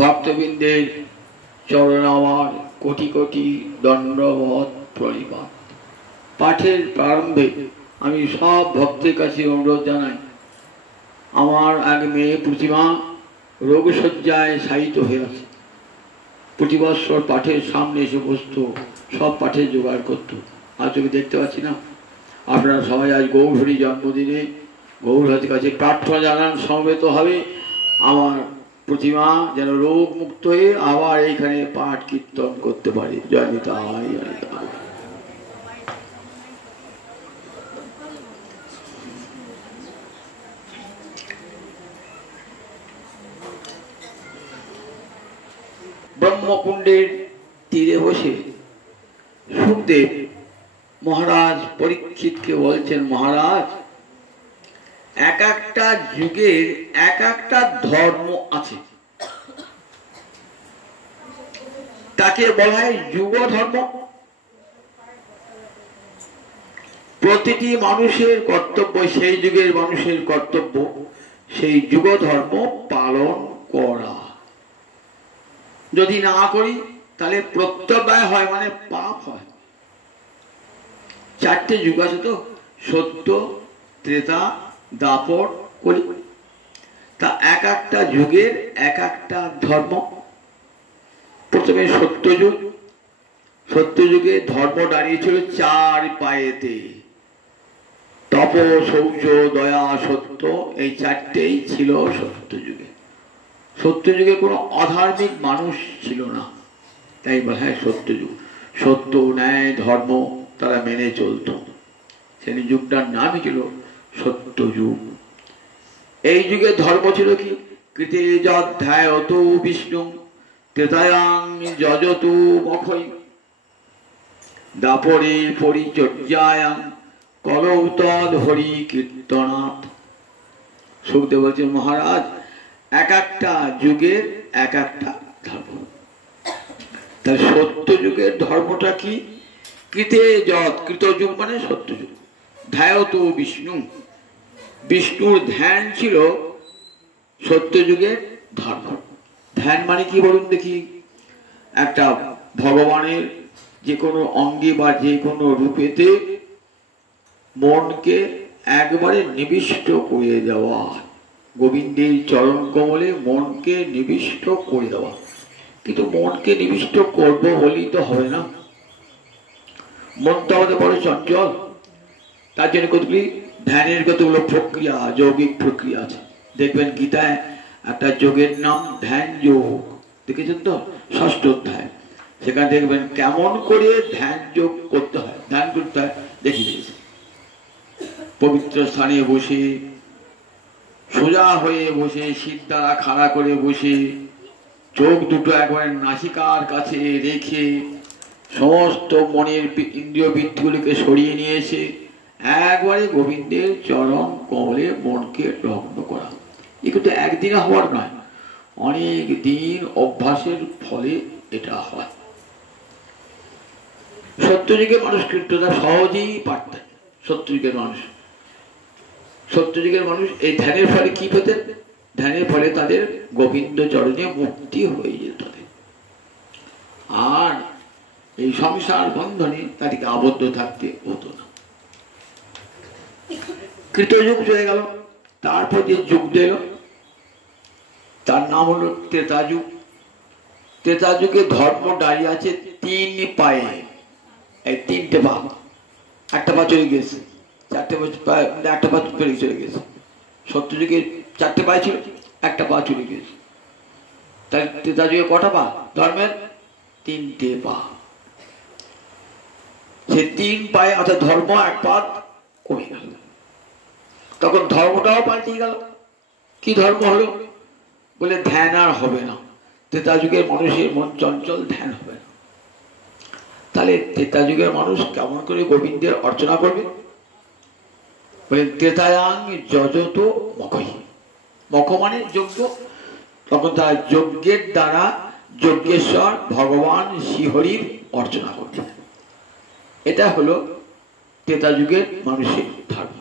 ভক্তবৃন্দের চরণ আমার কোটি কোটি দণ্ডবত প্রণিপাত। পাঠের প্রারম্ভে আমি সব ভক্তের কাছে অনুরোধ জানাই, আমার এক মেয়ে প্রতিমা রোগশয্যায় শায়িত হয়ে আছে। প্রতি বৎসর পাঠের সামনে এসে বসত, সব পাঠের জোগাড় করত। আজ ওকে দেখতে পাচ্ছি না। আপনারা সবাই আজ গৌরহরি জন্মদিনে গৌরহরির কাছে প্রার্থনা জানান, সমবেত হবে আমার প্রতিমা যেন রোগ মুক্ত হয়ে আবার এইখানে পাঠ কীর্তন করতে পারে। জয় নিতাই, জয় নিতাই। ব্রহ্মকুণ্ডের তীরে বসে সুখদেব মহারাজ পরীক্ষিতকে বলছেন, মহারাজ, এক একটা যুগের এক একটা ধর্ম আছে, তাকে বলা হয় যুগ ধর্ম। প্রতিটি মানুষের কর্তব্য, সেই যুগের মানুষের কর্তব্য সেই যুগ ধর্ম পালন করা। যদি না করি তাহলে প্রত্যবায় হয়, মানে পাপ হয়। চারটে যুগ আছে তো, সত্য, ত্রেতা, দাপর, কলি। তা এক একটা যুগের এক একটা ধর্ম। প্রথমে সত্যযুগ। সত্যযুগে ধর্ম দাঁড়িয়েছিল চার পায়েতে, তপ, শৌচ, দয়া, সত্য, এই চারটেই ছিল সত্যযুগে। সত্যযুগে কোনো অধার্মিক মানুষ ছিল না, তাই বলা হয় সত্যযুগ। সত্য, ন্যায়, ধর্ম তারা মেনে চলত, সেই যুগটার নামই ছিল সত্যযুগ। এই যুগে ধর্ম ছিল কি? কৃতে যধ্যায়তু বিষ্ণু ত্রেতায়াং যজতু মখৈ দাপরে পরিচর্যায়াং কলৌ তদ হরি কীর্তনাথ। সুখদেব বলছেন, মহারাজ, এক একটা যুগের এক একটা ধর্ম। তার সত্য যুগের ধর্মটা কি? কৃতে যৎ, কৃতযুগ মানে সত্যযুগ। ধ্যায়তু বিষ্ণু, বিষ্ণুর ধ্যান ছিল সত্যযুগের ধর্ম। ধ্যান মানে কি বলুন দেখি? একটা ভগবানের যে কোনো অঙ্গে বা যে কোনো রূপেতে মনকে একবারে নিবিষ্ট করে দেওয়া, গোবিন্দের চরণ কমলে মনকে নিবিষ্ট করে দেওয়া। কিন্তু মনকে নিবিষ্ট করবো বলেই তো হবে না, মন তো আমাদের বড় চঞ্চল। তার জন্য কতগুলি ধ্যানের কতগুলো প্রক্রিয়া, যৌগিক প্রক্রিয়া আছে। দেখবেন গীতায় একটা যোগের নাম ধ্যান যোগ, দেখেছেন তো? 6ষ্ঠ অধ্যায়, সেখানে দেখবেন কেমন করে ধ্যান যোগ করতে হয়, ধ্যান করতে হয় দেখিয়ে দিয়েছে। পবিত্র স্থানে বসে, সোজা হয়ে বসে, শীত দ্বারা খাড়া করে বসে, চোখ দুটো একবারে নাসিকার কাছে রেখে সমস্ত মনের ইন্দ্রিয় বৃত্তিগুলিকে সরিয়ে নিয়েছে, একবারে গোবিন্দের চরণ কমলে মনকে লগ্ন করা। এ কিন্তু একদিনে হওয়ার নয়, অনেক দিন অভ্যাসের ফলে এটা হয়। সত্যযুগের মানুষ কীর্তনটা সহজেই পারতেন। সত্যযুগের মানুষ এই ধ্যানের ফলে কি পেতেন? ধ্যানের ফলে তাদের গোবিন্দ চরণে মুক্তি হয়ে যেত, আর এই সংসার বন্ধনে তাদেরকে আবদ্ধ থাকতে হতো না। কৃতযুগ চলে গেল, তারপর যে যুগ এলো তার নাম হলো ত্রেতা যুগ। ত্রেতা যুগে ধর্ম দাঁড়িয়ে আছে 3 পায়ে, এই 3টে পা। একটা পা চলে গেছে, 4টে পা, একটা পা চলে গেছে। সত্যযুগে 4টে পায়ে ছিল, একটা পা চলে গেছে। তাই ত্রেতা যুগে কটা পা ধর্মের? 3টে পা। সে 3 পায়ে অর্থাৎ ধর্ম এক পা কমে গেল। তখন ধর্মটাও পাল্টে গেল। কি ধর্ম হলো? বলে ধ্যান আর হবে না। ত্রেতা যুগের মানুষের মন চঞ্চল, ধ্যান হবে না। তাহলে ত্রেতা যুগের মানুষ কেমন করে গোবিন্দের অর্চনা করবে? বলে ত্রেতায়াং যজত মখৈ, মখ মানে যজ্ঞ। তখন তারা যজ্ঞের দ্বারা যজ্ঞেশ্বর ভগবান শ্রীহরির অর্চনা করবে। এটা হলো ত্রেতা যুগের মানুষের ধর্ম।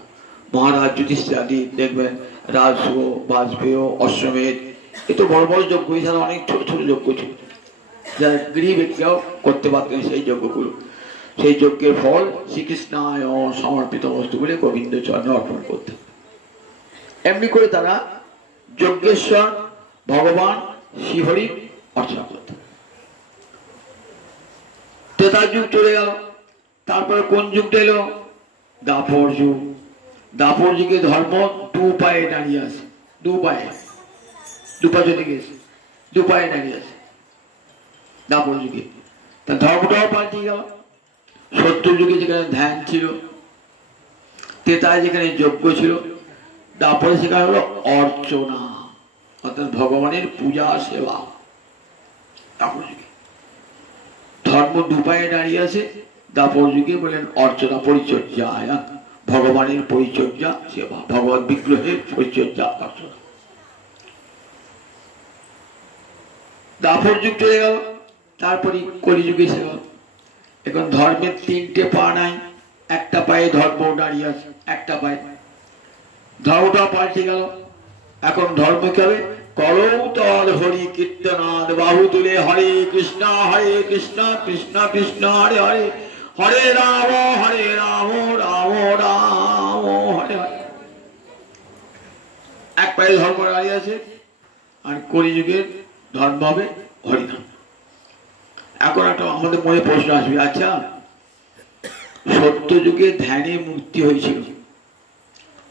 মহারাজ যুধিষ্ঠির দেখবেন রাজসূয়, বাজপেয়, অশ্বমেধ এ তো বড় বড় যজ্ঞ, এছাড়া অনেক ছোট ছোট যজ্ঞ ছিল যারা গৃহী ব্যক্তিরাও করতে পারতেন সেই যজ্ঞগুলো। সেই যজ্ঞের ফল শ্রীকৃষ্ণায় সমর্পিত বস্তুগুলি গোবিন্দ চরণে অর্পণ করতেন। এমনি করে তারা যজ্ঞেশ্বর ভগবান শ্রীহরির অর্চনা করতেন। ত্রেতা যুগ চলে গেল, তারপরে কোন যুগটা এলো? দাপর যুগ। দাপর যুগে ধর্ম দু পায়ে দাঁড়িয়ে আছে, দু পায়ে, দুপা চলে গেছে, দু পায়ে দাঁড়িয়ে আছে দাপর যুগে। তা ধর্মটাও পাল্টে গেল। সত্য যুগে যেখানে ধ্যান ছিল, ত্রেতায় যেখানে যজ্ঞ ছিল, দাপরে সেখানে হলো অর্চনা, অর্থাৎ ভগবানের পূজা সেবা। দাপর যুগে ধর্ম দুপায়ে দাঁড়িয়ে আছে, দাপর যুগে বলেন অর্চনা পরিচর্যা, ভগবানের পরিচর্যা সেবা, ভগবত বিগ্রহের পরিচর্যা অর্চনা। দাপর যুগ চলে গেল, তারপরে কলিযুগে এসে গেল। এখন ধর্মের তিনটে পা নাই, একটা পায়ে ধর্ম দাঁড়িয়ে আছে, একটা পায়ে। ধর্মটা পাল্টে গেল। এখন ধর্ম কি হবে? করৌতল হরি কীর্তনাদ, বাহু তুলে হরে কৃষ্ণ কৃষ্ণ কৃষ্ণ হরে হরে, হরে রাম রাম রাম হরে হরে। এক পায়ে ধর্ম দাঁড়িয়ে আছে। আর কলিযুগের ধর্ম হবে হরিনাম। এখন একটা আমাদের মনে প্রশ্ন আসবে, আচ্ছা সত্য যুগে ধ্যানে মুক্তি হয়েছিল,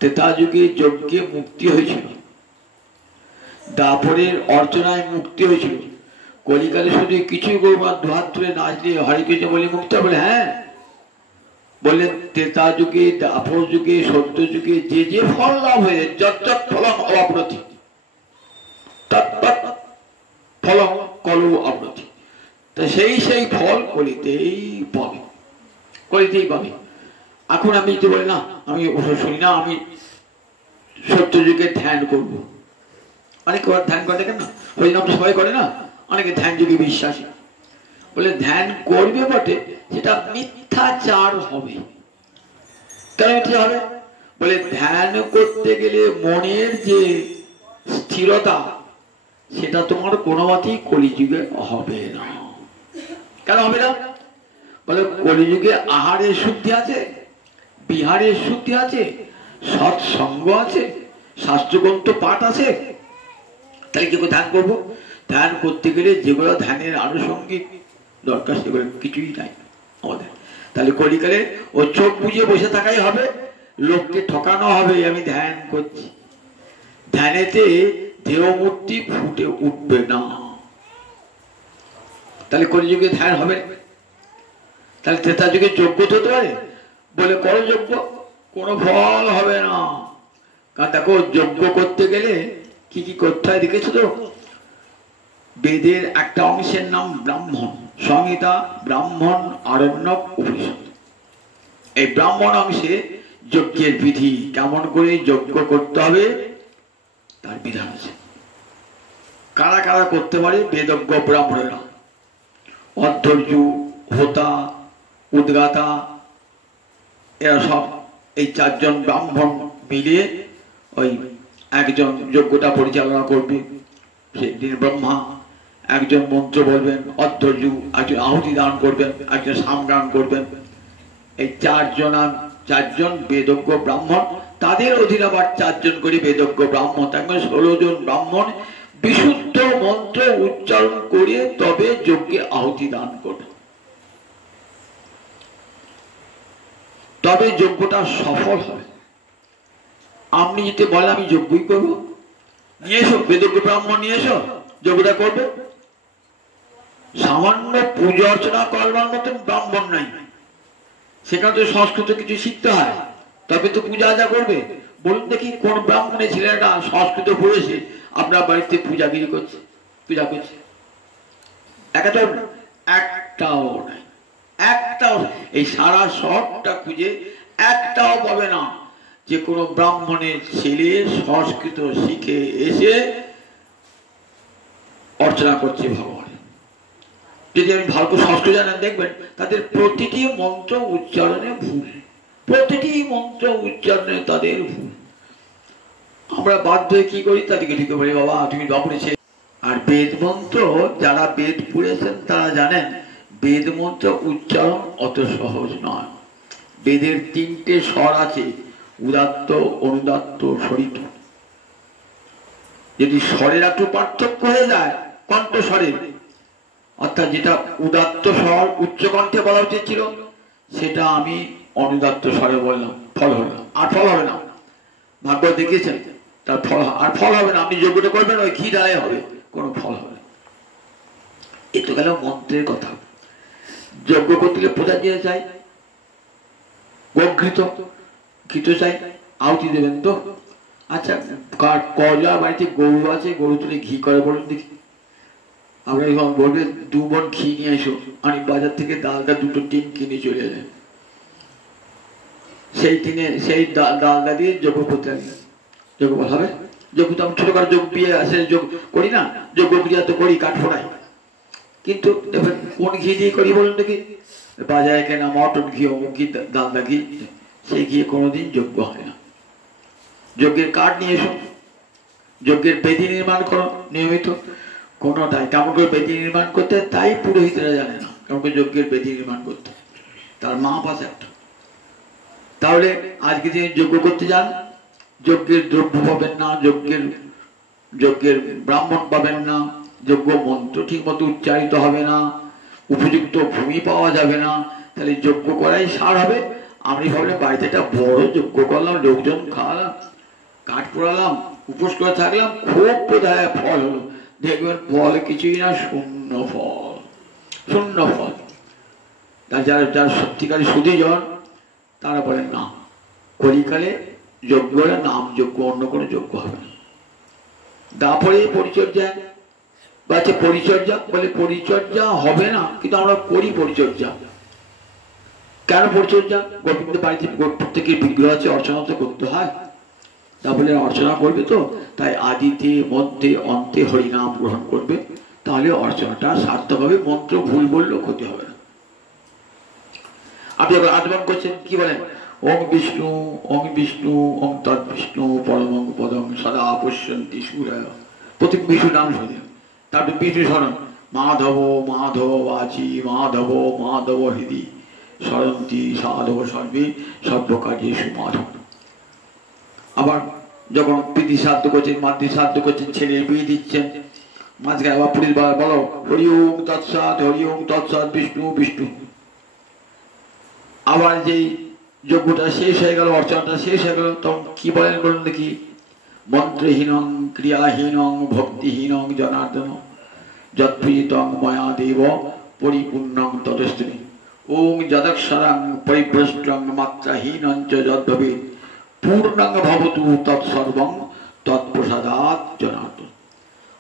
ত্রেতা যুগে যজ্ঞে মুক্তি হয়েছিল, দাপরের অর্চনায় মুক্তি হয়েছিল, কলিকালে শুধু কিছুই করবো না, দুহাত তুলে নাচলে হরে কৃষ্ণ বলে মুক্তি হবে? হ্যাঁ, বললেন ত্রেতা যুগে, দাপর যুগে, সত্য যুগে যে যে ফল লাভ হয়েছে, যত ফলম অবনতি, তৎ ফলম কলু অবনতি, তা সেই সেই ফল কলিতেই পাবে, কলিতেই পাবে। এখন আমি যদি বলি না আমি শুনি না, আমি সত্য যুগে ধ্যান করবো, অনেকে ধ্যান করে দেখেন না, হরিনাম সবাই করে না, অনেকে ধ্যান যুগে বিশ্বাসী, বলে ধ্যান করবে বটে, সেটা মিথ্যাচার হবে। কেন মিথ্যা হবে? বলে ধ্যান করতে গেলে মনের যে স্থিরতা, সেটা তোমার কোনো মতেই কলিযুগে হবে না। কেন হবে না? বলে কলিযুগে আহারের শুদ্ধি আছে, বিহারের শুদ্ধি আছে, সৎসঙ্গ আছে, শাস্ত্রগ্রন্থ পাঠ আছে, তাহলে কি করে ধ্যান করবো? ধ্যান করতে গেলে যেগুলো ধ্যানের আনুষঙ্গিক দরকার সেগুলো কিছুই নাই আমাদের। তাহলে কলিকালে ও চোখ বুঝে বসে থাকাই হবে, লোককে ঠকানো হবে আমি ধ্যান করছি। ধ্যানেতে দেহমূর্তি ফুটে উঠবে না, তাহলে কলিযুগে ধ্যান হবে। তাহলে ত্রেতা যুগে যজ্ঞ হতে পারে? বলে করো যজ্ঞ, কোনো ফল হবে না। কারণ দেখো যজ্ঞ করতে গেলে কি কি করতে হয় দেখেছো তো? বেদের একটা অংশের নাম ব্রাহ্মণ, সংহিতা, ব্রাহ্মণ, আরণ্যক, উপনিষদ। এই ব্রাহ্মণ অংশে যজ্ঞের বিধি, কেমন করে যজ্ঞ করতে হবে তার বিধান আছে। কারা কারা করতে পারে? বেদজ্ঞ ব্রাহ্মণেরা, অধ্যর্যু, হোতা, উদ্গাতা, এরা সব এই চারজন ব্রাহ্মণ মিলিয়ে ওই একজন যজ্ঞটা পরিচালনা করবে। সেদিন ব্রহ্মা একজন মন্ত্র বলবেন, অধ্যর্যু একজন আহুতি দান করবেন, একজন সামগান করবেন। এই চারজন বেদজ্ঞ ব্রাহ্মণ, তাদের অধীনে আবার চারজন করে বেদজ্ঞ ব্রাহ্মণ, তার মানে 16 জন ব্রাহ্মণ বিশুদ্ধ মন্ত্র উচ্চারণ করে তবে যজ্ঞে আহুতি দান করবে, তবে যজ্ঞটা সফল হবে। আপনি যদি বলেন আমি যজ্ঞই করবো, নিয়ে এসো বেদজ্ঞ ব্রাহ্মণ, নিয়ে এসো যজ্ঞটা করবে, সামান্য পূজা অর্চনা করবার মতন ব্রাহ্মণ নাই, সেখানে তো সংস্কৃত কিছু শিখতে হয়, তবে তো পূজা আজা করবে। বলুন দেখি কোন ব্রাহ্মণের ছেলেটা সংস্কৃত পড়েছে আপনার বাড়িতে পূজাগিরি করছে, পূজা করছে? একটাও নাই, একটাও। এই সারা শহরটা খুঁজে একটাও পাবে না যে কোনো ব্রাহ্মণের ছেলে সংস্কৃত শিখে এসে অর্চনা করছে ভগবান। যদি আমি ভালো করে সংস্কৃত জানেন, দেখবেন তাদের প্রতিটি মন্ত্র উচ্চারণে ভুল, প্রতিটি মন্ত্র উচ্চারণে তাদের ভুল। আমরা বাধ্য হয়ে কি করি, তাদেরকে ঢুকে বলি বাবা তুমি পড়েছে। আর বেদ মন্ত্র যারা বেদ পড়েছেন তারা জানেন বেদ মন্ত্র উচ্চারণ অত সহজ নয়। বেদের 3টে স্বর আছে, উদাত্ত, অনুদাত্ত, স্বরিত। যদি স্বরের একটু পার্থক্য হয়ে যায় কণ্ঠস্বরের, অর্থাৎ যেটা উদাত্ত স্বর উচ্চ কণ্ঠে বলা উচিত ছিল সেটা আমি অনুদাত্ত স্বরে বললাম, ফল হলো না। আর ফল হবে না, ভাগ্য দেখিয়েছেন তার ফল আর ফল হবে না। আপনি যোগ্যটা করবেন ওই ঘি দ্বারাই হবে, কোনো ফল হবে না। এ তো গেল মন্ত্রের কথা। যজ্ঞ করতে গেলে পূজা দিয়ে চাই, ঘৃত ঘৃত চাই, আহুতি দেবেন তো। আচ্ছা কজা বাড়িতে গরু আছে, গরু তুলে ঘি করে বলুন দেখি। আমরা যখন বলবে 2 মণ ঘি নিয়ে এসো, আমি বাজার থেকে ডালটা 2টো টিন কিনে চলে এলেন, সেই টিনে সেই ডালটা দিয়ে যজ্ঞ করতে যজ্ঞ হবে। যজ্ঞ তো আমি ছোটখাটো যোগ বিয়ে আসে যোগ করি না, যজ্ঞ ক্রিয়া তো করি, কাঠ ফোড়াই, কিন্তু কোন ঘি দিয়ে করি বলুন দেখি। বাজারে কেনা মটন ঘি, অমুক ঘি, ডালদা ঘি, সেই ঘি কোনোদিন যোগ্য হয় না। যজ্ঞের কাঠ নিয়ে এসো, যজ্ঞের বেদি নির্মাণ করো নিয়মিত। কোনোটাই কেমন করে বেদি নির্মাণ করতে তাই পুরোহিতরা জানে না, কেমন করে যজ্ঞের বেদি নির্মাণ করতে, তার মাপ আছে একটা। তাহলে আজকে তিনি যজ্ঞ করতে যান, যজ্ঞের দ্রব্য পাবেন না, যজ্ঞের ব্রাহ্মণ পাবেন না, যজ্ঞ মন্ত্র ঠিক মতো উচ্চারিত হবে না, উপযুক্ত ভূমি পাওয়া যাবে না, তাহলে যজ্ঞ করাই সার হবে। আমি ভাবলাম বাড়িতে একটা বড় যজ্ঞ করলাম, লোকজন খাওয়ালাম, কাঠ পোড়ালাম, উপোস করে থাকলাম, খুব বোধহয় ফল হলো। দেখবেন ফল কিছুই না, শূন্য ফল, শূন্য ফল। যারা যারা সত্যিকারী সুধীজন তারা বলেন না, কলিকালে যজ্ঞ হলে নাম যজ্ঞ, অন্য কোনো যজ্ঞ হবে না। তারপরে পরিচর্যা, বাচ্চা পরিচর্যা বলে পরিচর্যা হবে না, কিন্তু আমরা করি পরিচর্যা। কেন পরিচর্যা? গোবিন্দ বাড়িতে প্রত্যেকের বিগ্রহ আছে, অর্চনা তো করতে হয়, তা বলে অর্চনা করবে তো, তাই আদিতে মধ্যে অন্তে হরিনাম গ্রহণ করবে, তাহলে অর্চনাটা সার্থক হবে। মন্ত্র ভুল বললেও ক্ষতি হবে না। আপনি যখন আচরণ করছেন কি বলেন? ওম বিষ্ণু ওম বিষ্ণু ওম তৎ বিষ্ণু পরমং পদং সদা পশ্যন্তি সূরায়। প্রত্যেক বিষ্ণু নাম শুনেন, তারপরে বিষ্ণু স্মরণ, মাধব মাধব বাচি, মাধব মাধব হৃদি, স্মরন্তি সাধব সর্বে সর্বকার্যেষু মাধব। আবার যখন পিতৃ শ্রাদ্ধ করছেন, মাতৃ শ্রাদ্ধ করছেন, ছেলের বিয়ে দিচ্ছেন, মাঝখানে আবার পুলিশ বলো হরি ওম তৎসৎ, হরি ওম তৎসৎ, বিষ্ণু বিষ্ণু। আবার যেই যজ্ঞটা শেষ হয়ে গেল, অর্চনাটা শেষ হয়ে গেল, তখন কি বলেন বলুন দেখি? মন্ত্রহীনং ক্রিয়াহীনং ভক্তিহীনং জনার্দন যৎপ্রীতং ময়া দেব পরিপূর্ণং তদস্তুমি। ওং যদক্ষরং পরিভ্রষ্টং মাত্রাহীনং চ যদ্ভবেৎ পূর্ণং ভবতু তৎসর্বং তৎপ্রসাদাৎ জনার্দন।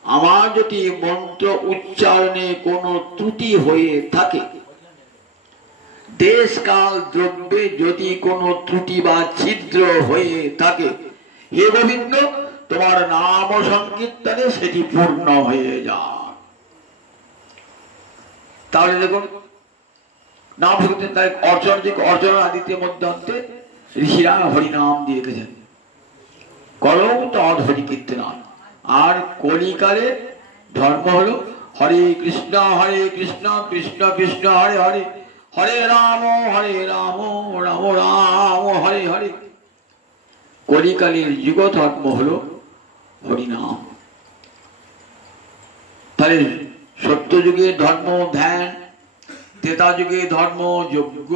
আমার যদি মন্ত্র উচ্চারণে কোনো ত্রুটি হয়ে থাকে, দেশ কাল দ্রব্যে যদি কোনো ত্রুটি বা ছিদ্র হয়ে থাকে, হে গোবিন্দ তোমার নাম সংকীর্তনে সেটি পূর্ণ হয়ে যায়। তাহলে দেখুন নাম সংকীর্তন, তাই অর্চনা আদিতে মধ্যে ঋষিরা হরিনাম দিয়ে রেখেছেন, করৌ তদ হরি কীর্তন। আর কলিকালে ধর্ম হলো হরে কৃষ্ণ কৃষ্ণ কৃষ্ণ হরে হরে, হরে রাম রাম রাম হরে হরে। কলিকালের যুগ ধর্ম হলো হরিনাম। তাহলে সত্য যুগে ধর্ম ধ্যান, ত্রেতা যুগে ধর্ম যজ্ঞ,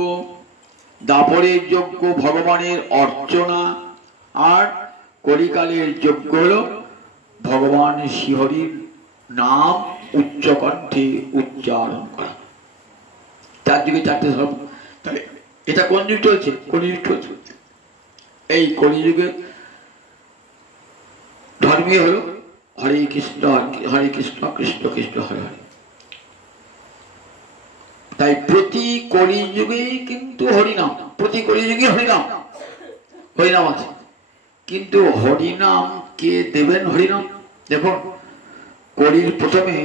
দাপরের যজ্ঞ ভগবানের অর্চনা, আর কলিকালের যজ্ঞ হলো ভগবান শ্রীহরির নাম উচ্চ কণ্ঠে উচ্চারণ করা। 4 যুগে 4টে ধর্ম। তাহলে এটা কোন যুগ চলছে? কলিযুগ চলছে। এই কলিযুগে ধর্মীয় হলো হরে কৃষ্ণ কৃষ্ণ কৃষ্ণ হরে হরে। তাই প্রতি কলিযুগেই কিন্তু হরিনাম, প্রতি কলিযুগে হরিনাম আছে। কিন্তু হরিনাম কে দেবেন? হরিনাম দেখুন, কলির প্রথমে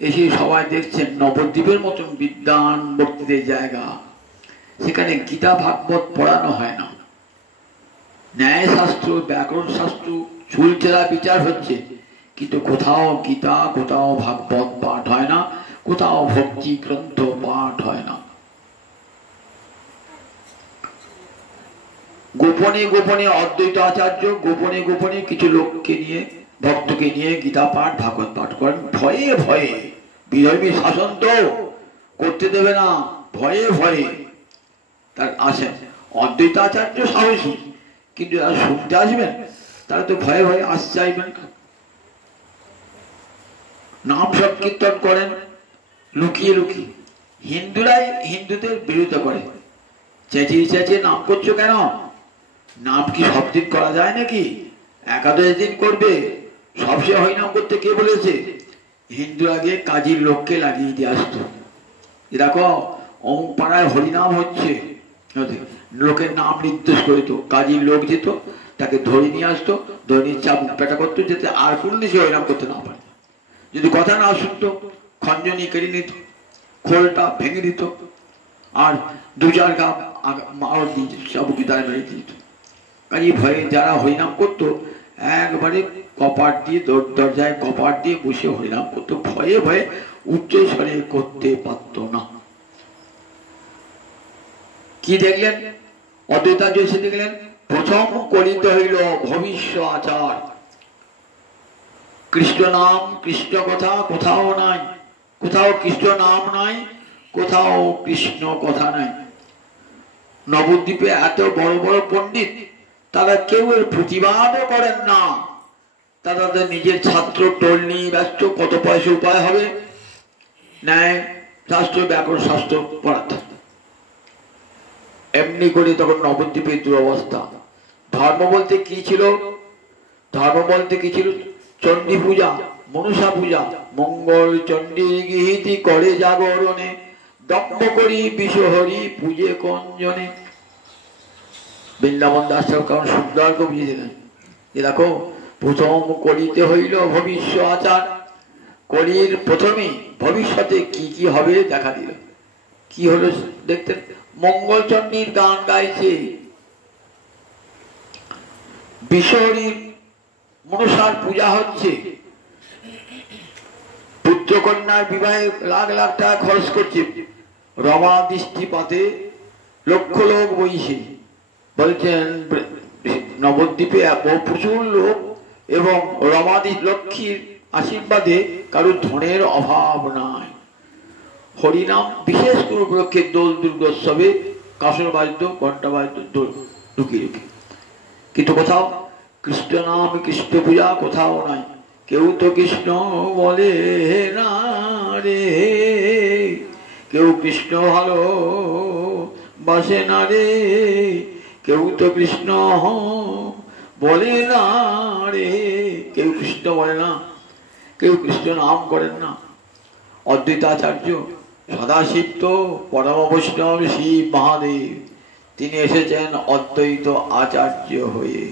এসে সবাই দেখছেন নবদ্বীপের মতন বিদ্যান বক্তৃতার জায়গা, সেখানে গীতা ভাগবত পড়ানো হয় না, ন্যায় শাস্ত্র ব্যাকরণ শাস্ত্র চুলচেরা বিচার হচ্ছে, কিন্তু কোথাও গীতা, কোথাও ভাগবত পাঠ হয় না, কোথাও ভক্তি গ্রন্থ পাঠ হয় না। গোপনে গোপনে অদ্বৈত আচার্য গোপনে গোপনে কিছু লোককে নিয়ে, ভক্তকে নিয়ে গীতা পাঠ ভাগবত পাঠ করেন ভয়ে ভয়ে। বিধর্মী শাসন তো করতে দেবে না, ভয়ে ভয়ে তার আসেন। অদ্বৈত আচার্য সাহসী, কিন্তু যারা শুনতে আসবেন তারা তো ভয়ে ভয়ে আস চাইবেন। নাম সংকীর্তন করেন লুকিয়ে লুকিয়ে। হিন্দুরাই হিন্দুদের বিরোধিতা করে, চেঁচিয়ে চেঁচিয়ে নাম করছো কেন? নাম কি সব দিন করা যায় নাকি? একাদশ দিন করবে, সবসময় হরিনাম করতে কে বলেছে? হিন্দু আগে কাজীর লোককে লাগিয়ে দিয়ে আসতো, দেখো অমুক পাড়ায় হরিনাম হচ্ছে, লোকের নাম নির্দেশ করে তো কাজীর লোক যেত, তাকে ধরে নিয়ে আসতো, ধরে নিয়ে চাবুক পেটা করতো, যাতে আর কোনদিন সে হরিনাম করতে না পারে। যদি কথা না শুনতো খঞ্জনি কেড়ে নিত, খোলটা ভেঙে দিত, আর দু চার গা মার দিয়ে চাবুকি দ্বারা মেরে দিত। কাজী ভয়ে যারা হরিনাম করতো একবারে কপাট দিয়ে দরজায় কপাট দিয়ে বসে হরিনাম করতো, ভয়ে ভয়ে উচ্চ স্বরে করতে পারত না। কি দেখলেন? অদ্বৈতাচার্য এসে দেখলেন প্রথম কলিত হইল ভবিষ্য আচার। কৃষ্ণ নাম কৃষ্ণ কথা কোথাও নাই, কোথাও কৃষ্ণ নাম নাই, কোথাও কৃষ্ণ কথা নাই। নবদ্বীপে এত বড় বড় পণ্ডিত, তারা কেউ এর প্রতিবাদও করেন না। তারা তাদের নিজের ছাত্র টোল নিয়ে ব্যস্ত, কত পয়সা উপায় হবে, ন্যায় শাস্ত্র ব্যাকরণ শাস্ত্র পড়াতে। এমনি করে তখন নবদ্বীপের দুরবস্থা। ধর্ম বলতে কি ছিল? ধর্ম বলতে কি ছিল? চণ্ডী পূজা, মনসা পূজা, মঙ্গল চণ্ডী গীতি করে জাগরণে, দম্ভ করি বিশ্বহরি পূজে কঞ্জনে। বৃন্দাবন দাস কারণ সুন্দর করে বুঝিয়েছিলেন যে দেখো প্রথম কলিতে হইল ভবিষ্য আচার। কলির প্রথমে ভবিষ্যতে কি কি হবে দেখা দিল। কি হলো দেখতেন? মঙ্গল চণ্ডীর গান গাইছে, বিশ্বহরির মনসার পূজা হচ্ছে, পুত্র কন্যার বিবাহে লাখ লাখ টাকা খরচ করছে, রমা দৃষ্টিপাতে লক্ষ লোক বইছে। বলছেন নবদ্বীপে প্রচুর লোক, এবং রমাদি লক্ষ্মীর আশীর্বাদে কারো ধনের অভাব নাই। হরিনাম বিশেষ করে উপলক্ষে দোল দুর্গোৎসবে কাসর বাদ্য ঘন্টা বাদ্য ঢুকিয়ে ঢুকি। কিন্তু কোথাও কৃষ্ণ নাম কৃষ্ণ পূজা কোথাও নাই। কেউ তো কৃষ্ণ বলে না রে, কেউ কৃষ্ণ ভালো বাসে না রে, কেউ তো কৃষ্ণ বলে না রে, কেউ কৃষ্ণ বলে না, কেউ কৃষ্ণ নাম করেন না। অদ্বৈতাচার্য সদাশিব তো পরম বৈষ্ণব শিব মহাদেব, তিনি এসেছেন অদ্বৈত আচার্য হয়ে।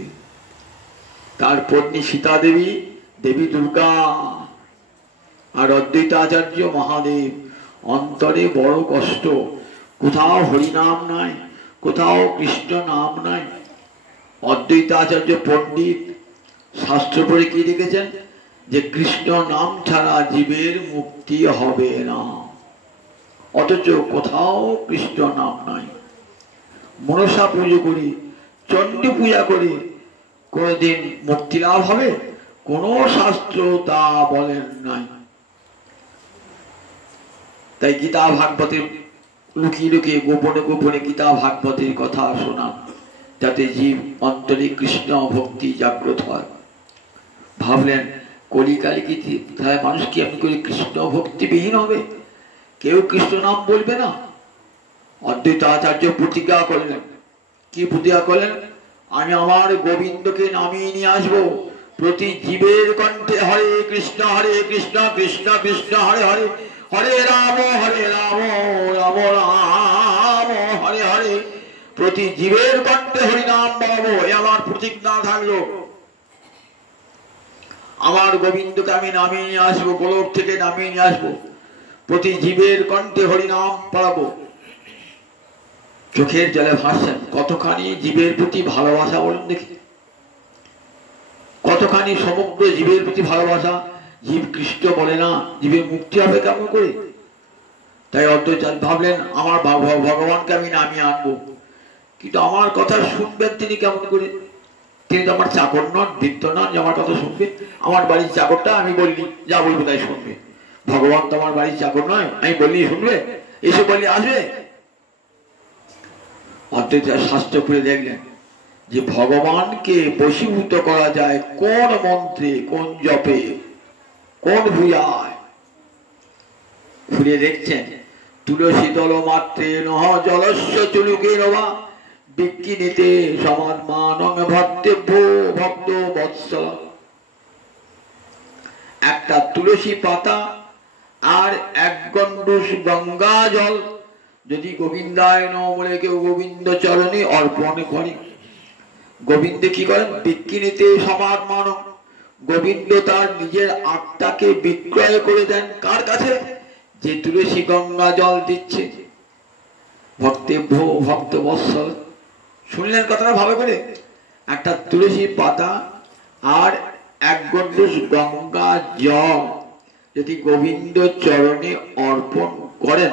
তার পত্নী সীতা দেবী, দেবী দুর্গা, আর অদ্বৈতাচার্য মহাদেব। অন্তরে বড় কষ্ট, কোথাও হরিনাম নাই, কোথাও কৃষ্ণ নাম নাই। অদ্বৈতাচার্য পণ্ডিত শাস্ত্র পড়ে কি লিখেছেন? যে কৃষ্ণ নাম ছাড়া জীবের মুক্তি হবে না, অথচ কোথাও কৃষ্ণ নাম নাই। মনসা পুজো করি, চণ্ডী পূজা করি, কোনদিন মুক্তি লাভ হবে? কোন শাস্ত্র তা বলেন নাই। তাই গীতা ভাগবতের লুকিয়ে লুকিয়ে গোপনে গোপনে গীতা ভাগবতের কথা শোনা, যাতে জীব অন্তরে কৃষ্ণ ভক্তি জাগ্রত হয়। ভাবলেন কলিকালে কি তাহলে মানুষ কি এমনি করে কৃষ্ণ ভক্তিবিহীন হবে? কেউ কৃষ্ণ নাম বলবে না? অদ্বৈত আচার্য প্রতিজ্ঞা করলেন। কি প্রতিজ্ঞা করলেন? আমি আমার গোবিন্দকে নামিয়ে নিয়ে আসবো। প্রতি জীবের কণ্ঠে হরে কৃষ্ণ কৃষ্ণ কৃষ্ণ হরে হরে, হরে রাম রাম রাম হরে হরে। প্রতি জীবের কণ্ঠে হরিনাম বলবো, এ আমার প্রতিজ্ঞা থাকলো। আমার গোবিন্দকে আমি নামিয়ে নিয়ে আসবো, গোলক থেকে নামিয়ে নিয়ে আসবো, প্রতি জীবের কণ্ঠে হরিনাম পড়াবো। চোখের জলে ভাসছেন, কতখানি জীবের প্রতি ভালোবাসা বলুন দেখি। কতখানি সমগ্র জীবের প্রতি ভালোবাসা। জীব কৃষ্ণ বলে না, জীবের মুক্তি হবে কেমন করে? তাই অদ্বৈতচাঁদ ভাবলেন আমার ভগবানকে আমি নামিয়ে আনবো, কিন্তু আমার কথা শুনবেন তিনি কেমন করে? তিনি তো আমার চাকর নন, বৃত্ত নন যে আমার কথা শুনবে। আমার বাড়ির চাকরটা আমি বললি যা বলবো তাই শুনবে। ভগবান তো আমার বাড়ির চাকর নয়, আমি বললি শুনবে, এসে বললি আসবে। অদ্বৈতচাঁদ শাস্ত্র পড়ে দেখলেন যে ভগবানকে বশীভূত করা যায় কোন মন্ত্রে, কোন জপে, কোন ভূয়ায়। ঘুরে দেখছেন তুলসী দল মাত্রে নহ জলস্য চুলুকে নবা বিক্কিনীতে সমাদমানং ভক্তেভ্য ভক্ত বৎসল। একটা তুলসী পাতা আর এক গণ্ডূষ গঙ্গা জল যদি গোবিন্দায় নমঃ বলে কেউ গোবিন্দ চরণে অর্পণ করে, গোবিন্দ কি করেন? বিক্কিনীতে সমাদমানং, গোবিন্দ তার নিজের আত্মাকে বিক্রয় করে দেন কার কাছে? যে তুলসী গঙ্গা জল দিচ্ছে। ভক্তেভ্য ভক্ত বৎসল। শুনলেন কথাটা ভাবে করে? একটা তুলসী পাতা আর এক গণ্ডূষ গঙ্গা জল যদি গোবিন্দ চরণে অর্পণ করেন,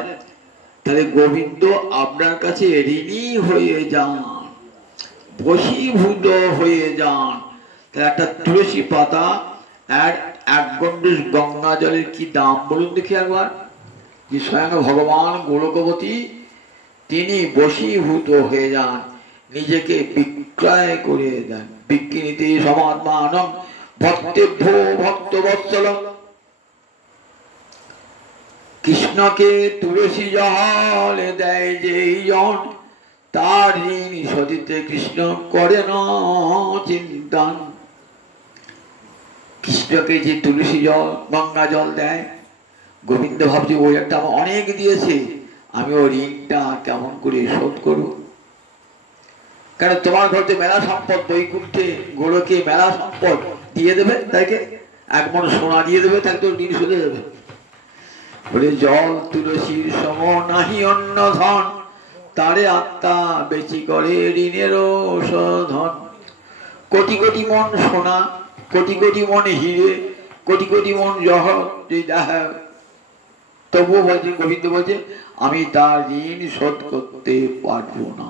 তাহলে গোবিন্দ আপনার কাছে ঋণী হয়ে যান, বশীভূত হয়ে যান। তাহলে একটা তুলসী পাতা আর এক গণ্ডূষ গঙ্গা জলের কি দাম বলুন দেখি একবার। যে স্বয়ং ভগবান গোলকপতি তিনি বশীভূত হয়ে যান, নিজেকে বিক্রয় করে দেন। বিক্কিনীতে সমাদমানং ভক্তেভ্য ভক্ত বৎসল। কৃষ্ণকে তুলসী জল দেয় যেই জন, তার ঋণ শোধিতে কৃষ্ণ করে না চিন্তান। কৃষ্ণকে যে তুলসী জল গঙ্গা জল দেয়, গোবিন্দ ভাবছে ওই একটা আমার অনেক দিয়েছে, আমি ওই ঋণটা কেমন করে শোধ করব? কেন তোমার ঘরে মেলা সম্পদ, বৈকুণ্ঠে গোলকে মেলা সম্পদ দিয়ে দেবে, তাইকে এক মন সোনা দিয়ে দেবে, তাকে তো ঋণ শোধে দেবে। বলে জল তুলসীর সম নাহি অন্য ধন, তারে আত্মা বেচি করে ঋণেরও শোধন। কোটি কোটি মন সোনা, কোটি কোটি মন হিরে, কোটি কোটি মন জহর দেখা, তবুও বলছে গোবিন্দ বলছে আমি তার ঋণ শোধ করতে পারবো না।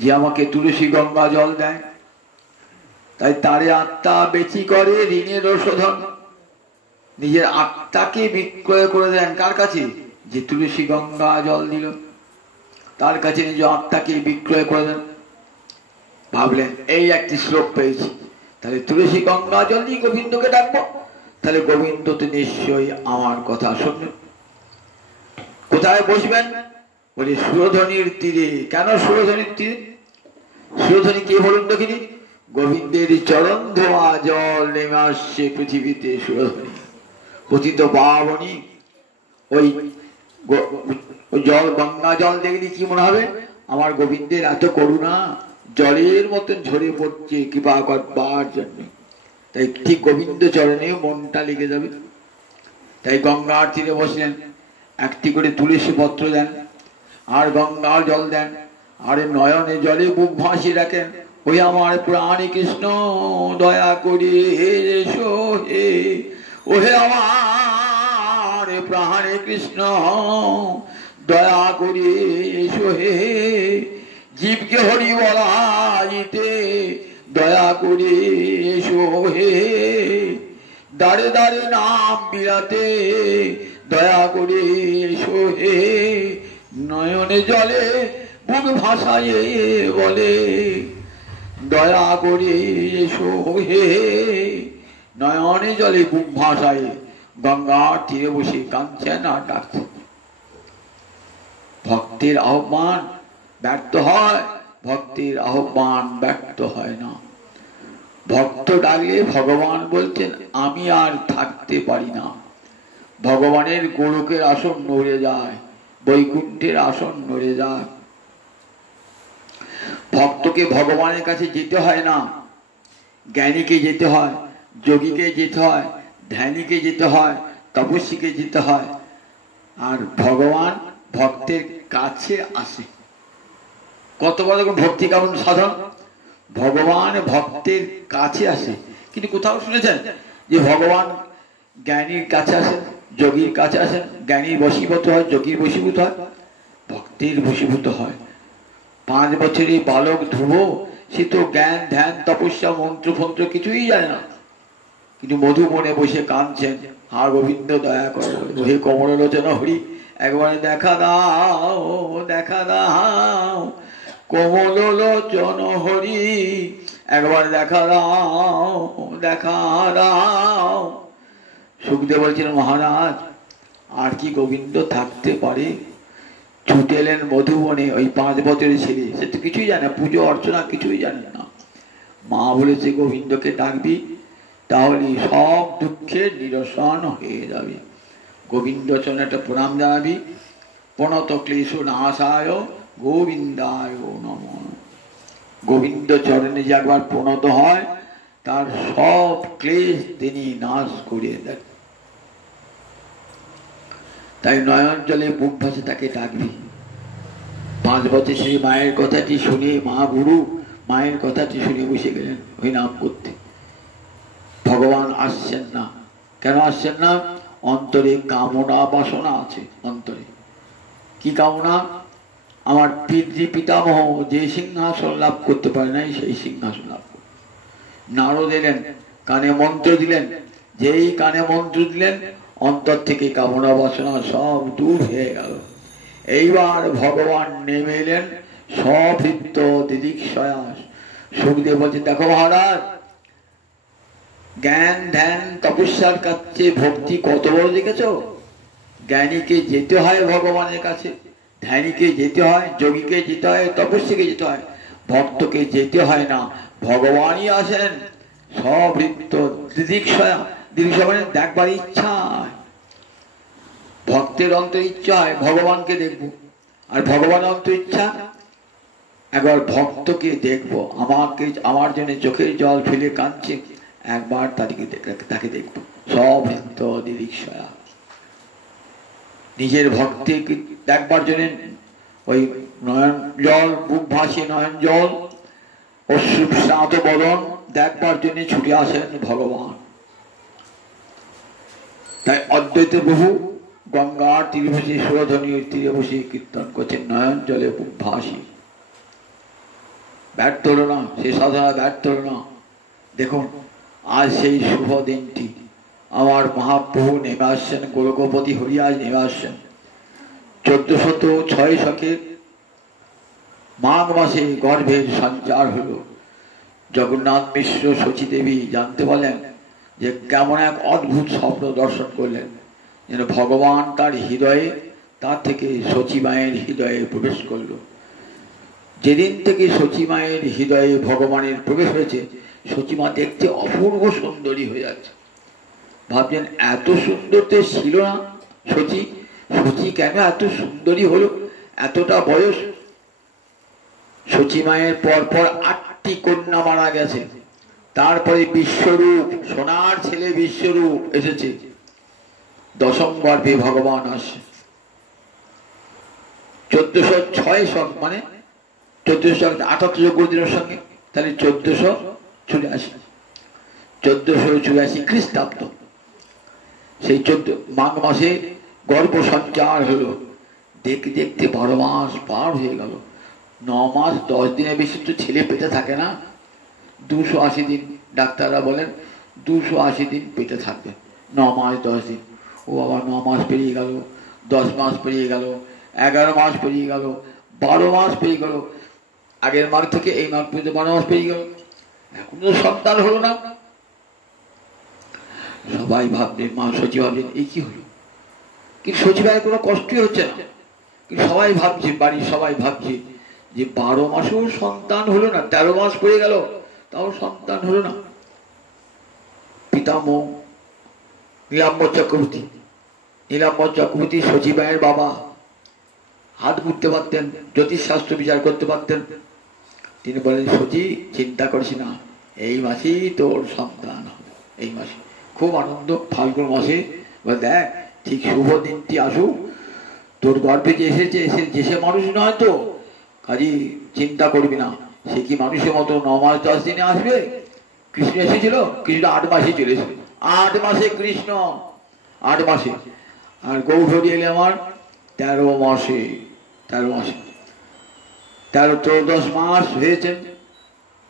যে আমাকে তুলসী গঙ্গা জল দেয়, তাই তারে আত্মা বেচি করে ঋণের শোধন। নিজের আত্মাকে বিক্রয় করে দেন কার কাছে? যে তুলসী গঙ্গা জল দিল, তার কাছে নিজ আত্মাকে বিক্রয় করে দেন। ভাবলেন এই একটি শ্লোক পেয়েছি, তাহলে তুলসী গঙ্গা জল দিয়ে গোবিন্দকে ডাকবো, তাহলে গোবিন্দ তো নিশ্চয়ই আমার কথা শুনবেন। কোথায় বসবেন? বলে সুরধনির তীরে। কেন সুরধনির তীরে? সুরধনি কে বলুন দেখিনি? গোবিন্দের চরণ ধোয়া জল নেমে আসছে পৃথিবীতে। সুরধনি পতিত পাবনী, ওই জল গঙ্গা জল দেখলে কি মনে হবে? আমার গোবিন্দের এত করুণা জলের মতন ঝরে পড়ছে কৃপা করবার জন্য। তাই ঠিক গোবিন্দ চরণে মনটা লেগে যাবে। তাই গঙ্গার তীরে বসলেন, একটি করে তুলসী পত্র দেন আর গঙ্গার জল দেন, আর নয়নে জলে বুক ভাসিয়ে রাখেন। ওই আমার প্রাণ কৃষ্ণ দয়া করে এসো হে, ওহে আমার প্রাণ কৃষ্ণ দয়া করে এসো হে। জীবকে হরি বলাইতে দয়া করে এসো হে, দাঁড়ে দাঁড়ে নাম বিলাতে দয়া করে এসো হে। নয়নে জলে বুক ভাসায়ে বলে দয়া করে এসো হে। নয়নে জলে বুক ভাসায় গঙ্গার তীরে বসে কাঁদছেন আর ডাকছেন। ভক্তের আহ্বান ব্যর্থ হয়, ভক্তের আহ্বান ব্যর্থ হয় না। ভক্ত ডাকলে ভগবান বলছেন আমি আর থাকতে পারি না। ভগবানের গোলকের আসন নড়ে যায়, বৈকুণ্ঠের আসন নড়ে যায়। ভক্তকে ভগবানের কাছে যেতে হয় না, জ্ঞানীকে যেতে হয়, যোগীকে যেতে হয়, ধ্যানীকে যেতে হয়, তপস্বীকে যেতে হয়। আর ভগবান ভক্তের কাছে আসে। কত বড় ভক্তি কেমন সাধন! ভগবান ভক্তের কাছে আসে, কিন্তু কোথাও শুনেছেন যে ভগবান জ্ঞানীর কাছে আসেন, যোগীর কাছে আসেন, জ্ঞানীর বশীভূত হয়, যোগীর বশীভূত হয়, ভক্তের বশীভূত হয়। 5 বছরের বালক ধ্রুব, সে তো জ্ঞান ধ্যান তপস্যা মন্ত্র ফন্ত্র কিছুই জানে না, কিন্তু মধুবনে বসে কাঁদছেন, হা গোবিন্দ দয়া করো, হে কমলোচনা হরি একবার দেখা দাও, দেখা দাও, কমলোচন হরি একবার দেখা দাও, দেখা দাও। সুখদেব বলছেন, মহারাজ আর কি গোবিন্দ থাকতে পারে? ছুটে এলেন মধুবনে, ওই 5 বছরের ছেলে, সে তো কিছুই জানে না, পুজো অর্চনা কিছুই জানে না। মা বলেছে গোবিন্দকে ডাকবি, তাহলে সব দুঃখের নিরসন হয়ে যাবে। গোবিন্দ চরণে একটা প্রণাম জানাবি, প্রণত ক্লেশ নাশায় গোবিন্দায় নমঃ। গোবিন্দ চরণে যে একবার প্রণত হয়, তার সব ক্লেশ তিনি নাশ করে দেন। তাই নয়ন জলে বুক ভাসে তাকে ডাকবি। 5 বছর সেই মায়ের কথাটি শুনে, মা গুরু মায়ের কথাটি শুনে বসে গেলেন ওই নাম করতে। ভগবান আসছেন না, কেন আসছেন না? অন্তরে কামনা বাসনা আছে। অন্তরে কি কামনা? আমার পিতৃ পিতামহ যে সিংহাসন লাভ করতে পারে নাই, সেই সিংহাসন লাভ করবে। নারদ এলেন, কানে মন্ত্র দিলেন, যেই কানে মন্ত্র দিলেন, অন্তর থেকে কামনা বাসনা সব দূর হয়ে গেল। এইবার ভগবান নেমে এলেন সভৃত্য দিদিক্ষয়াস। সুখদেব বলছে, দেখো মহারাজ, জ্ঞান ধ্যান তপস্যার কাছে ভক্তি কত বড় দেখেছ? জ্ঞানীকে যেতে হয় ভগবানের কাছে, ধ্যানীকে যেতে হয়, যোগীকে যেতে হয়, তপস্যাকে যেতে হয়, ভক্তকে যেতে হয় না, ভগবানই আসেন সবৃত্ত দিদিক্ষয়া। দিদিক্ষয়া মানে দেখবার ইচ্ছা, ভক্তের অন্তর ইচ্ছা হয় ভগবানকে দেখব, আর ভগবান অন্তর ইচ্ছা একবার ভক্তকে দেখব, আমাকে আমার জন্য চোখের জল ফেলে কাঁদছে, একবার তাকে দেখব। সবৃত্ত দিদিক্ষয়া, নিজের ভক্তকে দেখবার জন্য ওই নয়ন জল, বুক ভাসে নয়ন জল, অশ্রুস্নাত বদন দেখবার জন্য ছুটে আসেন ভগবান। তাই অদ্বৈত প্রভু গঙ্গার তীরে বসে, সুরধ্বনির তীরে বসে কীর্তন করছেন, নয়ন জলে বুক ভাসি। ব্যর্থ হলো না, সে সাধনা ব্যর্থ হলো না। দেখুন আজ সেই শুভ দিনটি, আমার মহাপ্রভু নেমে আসছেন, গোলকপতি হরি আজ নেমে আসছেন। 1406 শকের মাঘ মাসে গর্ভের সঞ্চার হলো। জগন্নাথ মিশ্র শচী দেবী জানতে পারলেন যে কেমন এক অদ্ভুত স্বপ্ন দর্শন করলেন, যেন ভগবান তার হৃদয়ে, তার থেকে শচী মায়ের হৃদয়ে প্রবেশ করল। যেদিন থেকে শচী মায়ের হৃদয়ে ভগবানের প্রবেশ হয়েছে, শচী মা দেখতে অপূর্ব সুন্দরী হয়ে যাচ্ছে। ভাবছেন এত সুন্দর তো ছিল না শচী, শচী কেন এত সুন্দরী হলো? এতটা বয়স। শচী মায়ের পরপর 8টি কন্যা মারা গেছে, তারপরে বিশ্বরূপ, সোনার ছেলে বিশ্বরূপ এসেছে, 10ম গর্ভে ভগবান আসে। 1406 সন মানে 1478 গুরুদিনের সঙ্গে, তাহলে 1484, 1484 খ্রিস্টাব্দ। সেই 14 মাঘ মাসে গর্ভ সঞ্চার হলো। দেখতে দেখতে 12 মাস পার হয়ে গেল। 9 মাস 10 দিনের বেশি তো ছেলে পেটে থাকে না। 280 দিন, ডাক্তাররা বলেন 280 দিন পেটে থাকবে, 9 মাস 10 দিন। ও আবার 9 মাস পেরিয়ে গেল, 10 মাস পেরিয়ে গেল, 11 মাস পেরিয়ে গেল, 12 মাস পেরিয়ে গেল, আগের মাঘ থেকে এই মাঘ পর্যন্ত 12 মাস পেরিয়ে গেল, এখন তো সন্তান হলো না। সবাই ভাবলেন, মা শচী ভাবলেন এই কি হলো, কিন্তু শচী ভাইয়ের কোনো কষ্টই হচ্ছে না। কিন্তু সবাই ভাবছে, বাড়ির সবাই ভাবছে যে 12 মাসেও সন্তান হলো না, 13 মাস পেয়ে গেল তাও সন্তান হলো না। পিতামহ নীলাম্বর চক্রবর্তী, নীলাম্বর চক্রবর্তী শচী ভাইয়ের বাবা, হাত ঘুরতে পারতেন, জ্যোতিষশাস্ত্র বিচার করতে পারতেন। তিনি বলেন, শচী চিন্তা করিস না, এই মাসেই তোর সন্তান হবে। এই মাসে খুব আনন্দ। ফাল্গুন মাসে দেখ ঠিক শুভ দিনটি আসুক, তোর গর্ভে যে এসেছে সে মানুষ নয় তো, কাজে চিন্তা করবি না। সে কি মানুষের মতো 9 মাস 10 দিনে আসবে? কৃষ্ণ এসেছিল, কৃষ্ণ 8 মাসে চলেছিল, 8 মাসে কৃষ্ণ, 8 মাসে। আর গৌরহরি এলে আমার 13 মাসে, 13 মাসে, 13-14 মাস হয়েছেন।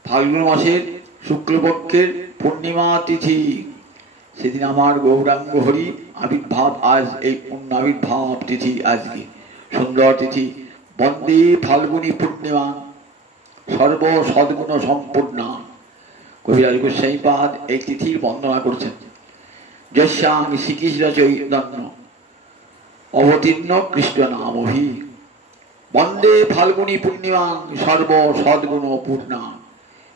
ফাল্গুন মাসের শুক্লপক্ষের পূর্ণিমা তিথি, সেদিন আমার গৌরাঙ্গ হরি আবির্ভাব। আজ এই আবির্ভাব তিথি, আজকে সুন্দর তিথি। বন্দে ফাল্গুনী পূর্ণিমা সর্ব সদ্গুণ সম্পূর্ণা। কবিরাজ গোস্বাইপাদ এই তিথির বন্দনা করছেন। যস্যাং শ্রীকৃষ্ণ চৈতন্য অবতীর্ণ কৃষ্ণ নামভি বন্দে ফাল্গুনী পূর্ণিমা সর্ব সদ্গুণ পূর্ণা।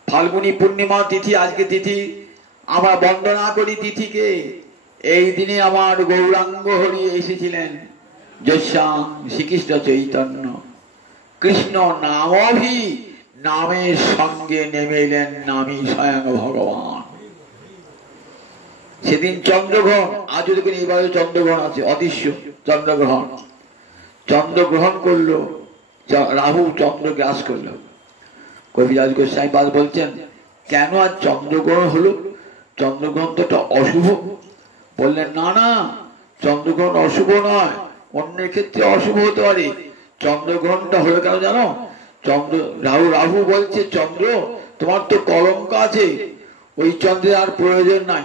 ফাল্গুনী পূর্ণিমা তিথি, আজকে তিথি আমরা বন্দনা করি তিথিকে। এই দিনে আমার গৌরাঙ্গ হরি এসেছিলেন। যস্যাং শ্রীকৃষ্ণ চৈতন্য কৃষ্ণ নামভি, নামের সঙ্গে নেমে এলেন নামই স্বয়ং ভগবান। সেদিন চন্দ্রগ্রহণ, আজও দেখুন এবারে চন্দ্রগ্রহণ আছে, অদৃশ্য চন্দ্রগ্রহণ। চন্দ্রগ্রহণ করলো, রাহু চন্দ্র গ্রাস করলো। কবিরাজ গোস্বাইপাদ বলছেন, কেন আজ চন্দ্রগ্রহণ হলো? চন্দ্রগ্রহণ তো একটা অশুভ। বললেন না না, চন্দ্রগ্রহণ অশুভ নয়, অন্যের ক্ষেত্রে অশুভ হতে পারে। চন্দ্রগ্রহণটা হলো কেন জানো? চন্দ্র রাহু বলছে, চন্দ্র তোমার তো কলঙ্ক আছে, ওই চন্দ্রের আর প্রয়োজন নাই।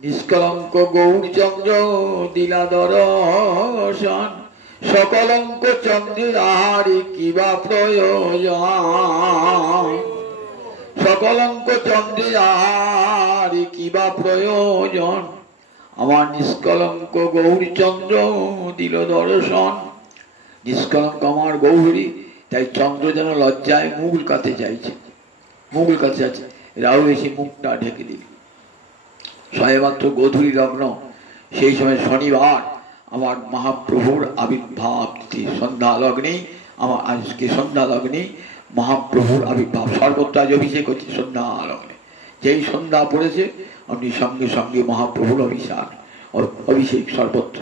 নিষ্কলঙ্ক গৌর চন্দ্র দিলা দর্শন, সকলঙ্ক চন্দ্রের আহারে কিবা প্রয়োজন, সকলঙ্ক চন্দ্রের আহারে কিবা প্রয়োজন। আমার নিষ্কলঙ্ক গৌরী চন্দ্র দিল দর্শন। নিষ্কলঙ্ক আমার গৌরী, তাই চন্দ্র যেন লজ্জায় মুখ কাতে চাইছে, মুখ কাতে যাচ্ছে। রাহু এসে মুখটা ঢেকে দিল। সবেমাত্র গোধূলি লগ্ন, সেই সময় শনিবার আমার মহাপ্রভুর আবির্ভাব তিথি। সন্ধ্যা লগ্নেই আমার, আজকে সন্ধ্যা লগ্নেই মহাপ্রভুর আবির্ভাব। সর্বত্র আজ অভিষেক হচ্ছে সন্ধ্যা লগ্নে। যেই সন্ধ্যা পড়েছে আপনি সঙ্গে সঙ্গে মহাপ্রভুর অভিষেক সর্বত্র।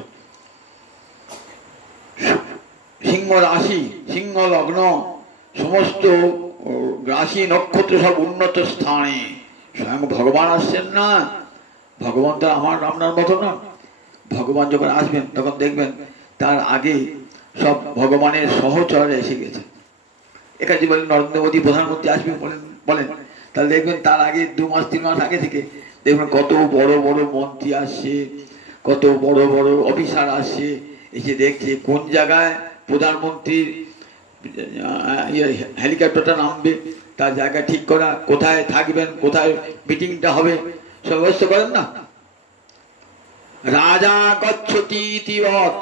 সিংহ রাশি, সিংহ লগ্ন, সমস্ত রাশি নক্ষত্র সব উন্নত স্থানে। স্বয়ং ভগবান আসছেন না। ভগবান তো আমার আপনার মতো না। ভগবান যখন আসবেন তখন দেখবেন তার আগে সব ভগবানের সহচরে এসে গেছে। এখানে বলেন নরেন্দ্র মোদী প্রধানমন্ত্রী আসবেন বলেন, তাহলে দেখবেন তার আগে 2 মাস 3 মাস আগে থেকে দেখবেন কত বড় বড় মন্ত্রী আসছে, কত বড় বড় অফিসার আসছে, এসে দেখছে কোন জায়গায় প্রধানমন্ত্রীর হেলিকপ্টারটা নামবে, তার জায়গা ঠিক করা, কোথায় থাকবেন, কোথায় মিটিংটা হবে, সব ব্যবস্থা করেন না। রাজা গচ্ছতি ইতিবৎ,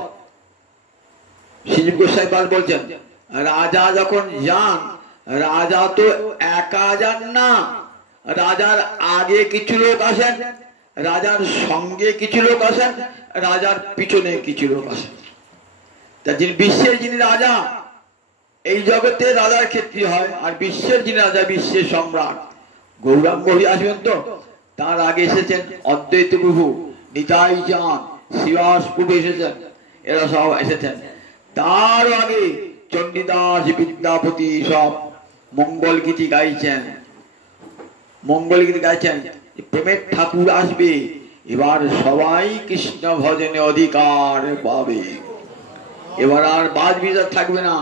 শ্রীজীব গোস্বাইপাদ বলছেন, রাজা যখন যান, রাজা তো একা যান না, রাজার আগে কিছু লোক আসেন, রাজার সঙ্গে কিছু লোক আসেন, রাজার পিছনে কিছু লোক আসেন। তা যিনি বিশ্বের যিনি রাজা, এই জগতে রাজার ক্ষেত্রে হয়, আর বিশ্বের যিনি রাজা, বিশ্বের সম্রাট গৌরাঙ্গ হরি আসবেন। তো তার আগে এসেছেন অদ্বৈত প্রভু, নিতাই চাঁদ, শ্রীবাস প্রভু এসেছেন, এরা সব এসেছেন। তার আগে চণ্ডীদাস, বিদ্যাপতি সব মঙ্গল গীতি গাইছেন, মঙ্গল গীতি গাইছেন। প্রেমের ঠাকুর আসবে, এবার সবাই কৃষ্ণ ভজনে অধিকার পাবে। এবার আর বাদ বিচার থাকবে না,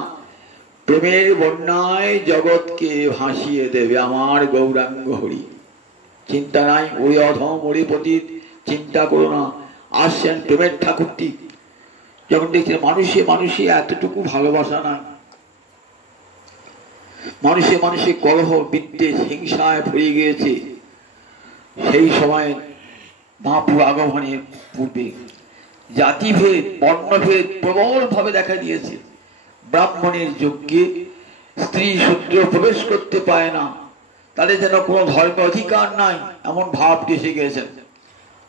প্রেমের বন্যায় জগৎকে ভাসিয়ে দেবে আমার গৌরাঙ্গ হরি। চিন্তা নাই, ওরে অধম, ওরে পতিত, চিন্তা করো না। আসছেন প্রেমের ঠাকুরটি। যখন দেখছেন মানুষে মানুষে এতটুকু ভালোবাসা না, মানুষে মানুষে কলহ, বিদ্বেষ, হিংসায় ভরে গিয়েছে, সেই সময় মহাপ্রভু আগমনের পূর্বে জাতিভেদ, বর্ণভেদ প্রবল ভাবে দেখা দিয়েছে। ব্রাহ্মণের যজ্ঞে স্ত্রী শূদ্র প্রবেশ করতে পায় না, তাদের যেন কোনো ধর্মের অধিকার নাই, এমন ভাব এসে গেছেন।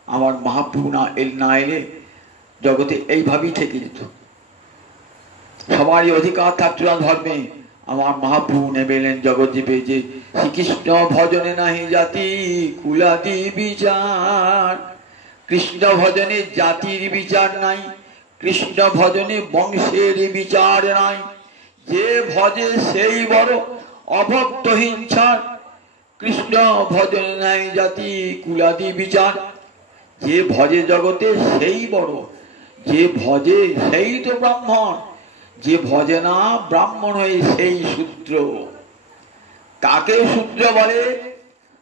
আমার মহাপ্রভু না এলে জগতে এইভাবেই থেকে যেত, সবারই অধিকার থাকতো না ধর্মে। আমার মহাপ্রভু নেমে এলেন জগৎ জীবে, যে শ্রীকৃষ্ণ ভজনে নাহি জাতি কুলাদি বিচার। কৃষ্ণ ভজনে জাতির বিচার নাই, কৃষ্ণ ভজনে বংশের বিচার নাই। যে ভজে সেই বড় অভক্ত হিংসার, কৃষ্ণ ভজন নাই জাতি কুলাদি বিচার, যে ভজে জগতে সেই বড়, যে ভজে সেই তো ব্রাহ্মণ, যে ভজে না ব্রাহ্মণ হয়ে সেই শূদ্র। কাকে শূদ্র বলে?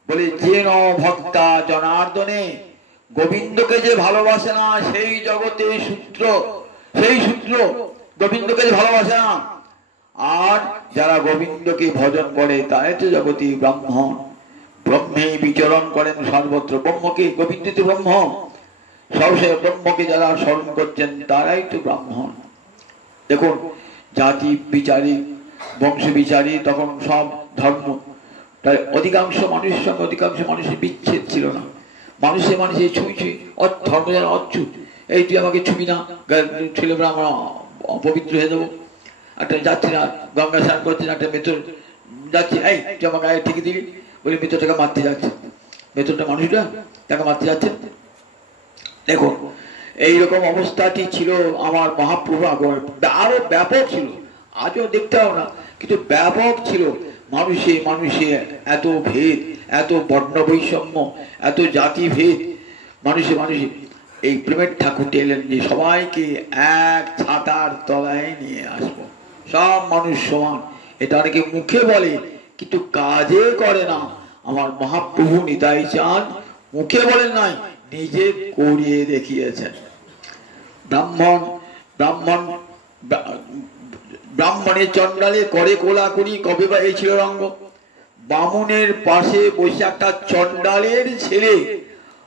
বলে যে ন ভক্তা জনার্দনে, গোবিন্দকে যে ভালোবাসে না সেই জগতে শূদ্র, সেই শূদ্র গোবিন্দকে যে ভালোবাসে না। আর যারা গোবিন্দকে ভজন করে তারাই তো জগতে ব্রাহ্মণ। ব্রহ্মে বিচরণ করেন সর্বত্র, ব্রহ্মকে, গোবিন্দ তো ব্রহ্ম, সবসে ব্রহ্মকে যারা স্মরণ করছেন তারাই তো ব্রাহ্মণ। দেখুন জাতি বিচারী, বংশ বিচারী, তখন সব ধর্ম, তাই অধিকাংশ মানুষের সঙ্গে অধিকাংশ মানুষের বিচ্ছেদ ছিল না। মানুষে ছুঁই ছুঁই ধর্ম যেন অচ্ছুত, এই তুই আমাকে ছুবি না, ছেলেরা আমরা অপবিত্র হয়ে দেবো। একটা যাচ্ছি না, গঙ্গা স্নান করছি না, একটা মেথর যাচ্ছি, এই তুই আমার গায়ে ঠিকই দিবি বলে মেথরটাকে মারতে যাচ্ছে, মেথরটা মানুষটা তাকে মারতে যাচ্ছে। দেখুন এইরকম অবস্থাটি ছিল আমার মহাপ্রভু আগমন, আরো ব্যাপক ছিল, আজও দেখতে হবে না, কিন্তু ব্যাপক ছিল। মানুষে মানুষে এত ভেদ, এত বর্ণ বৈষম্য, এত জাতি ভেদ, মানুষে মানুষে এই প্রেমের ঠাকুরটি এলেন যে সবাইকে এক ছাতার তলায় নিয়ে আসবো, সব মানুষ সমান। এটা অনেকে মুখে বলে কিন্তু কাজে করে না। আমার মহাপ্রভু নিতাই চাঁদ মুখে বলেন নাই, নিজে করিয়ে দেখিয়েছেন। ব্রাহ্মণ ব্রাহ্মণ ব্রাহ্মণের চণ্ডালে করে কোলাকুলি, কবে বা এই ছিল রঙ্গ। বামুনের পাশে বসে একটা চণ্ডালের ছেলে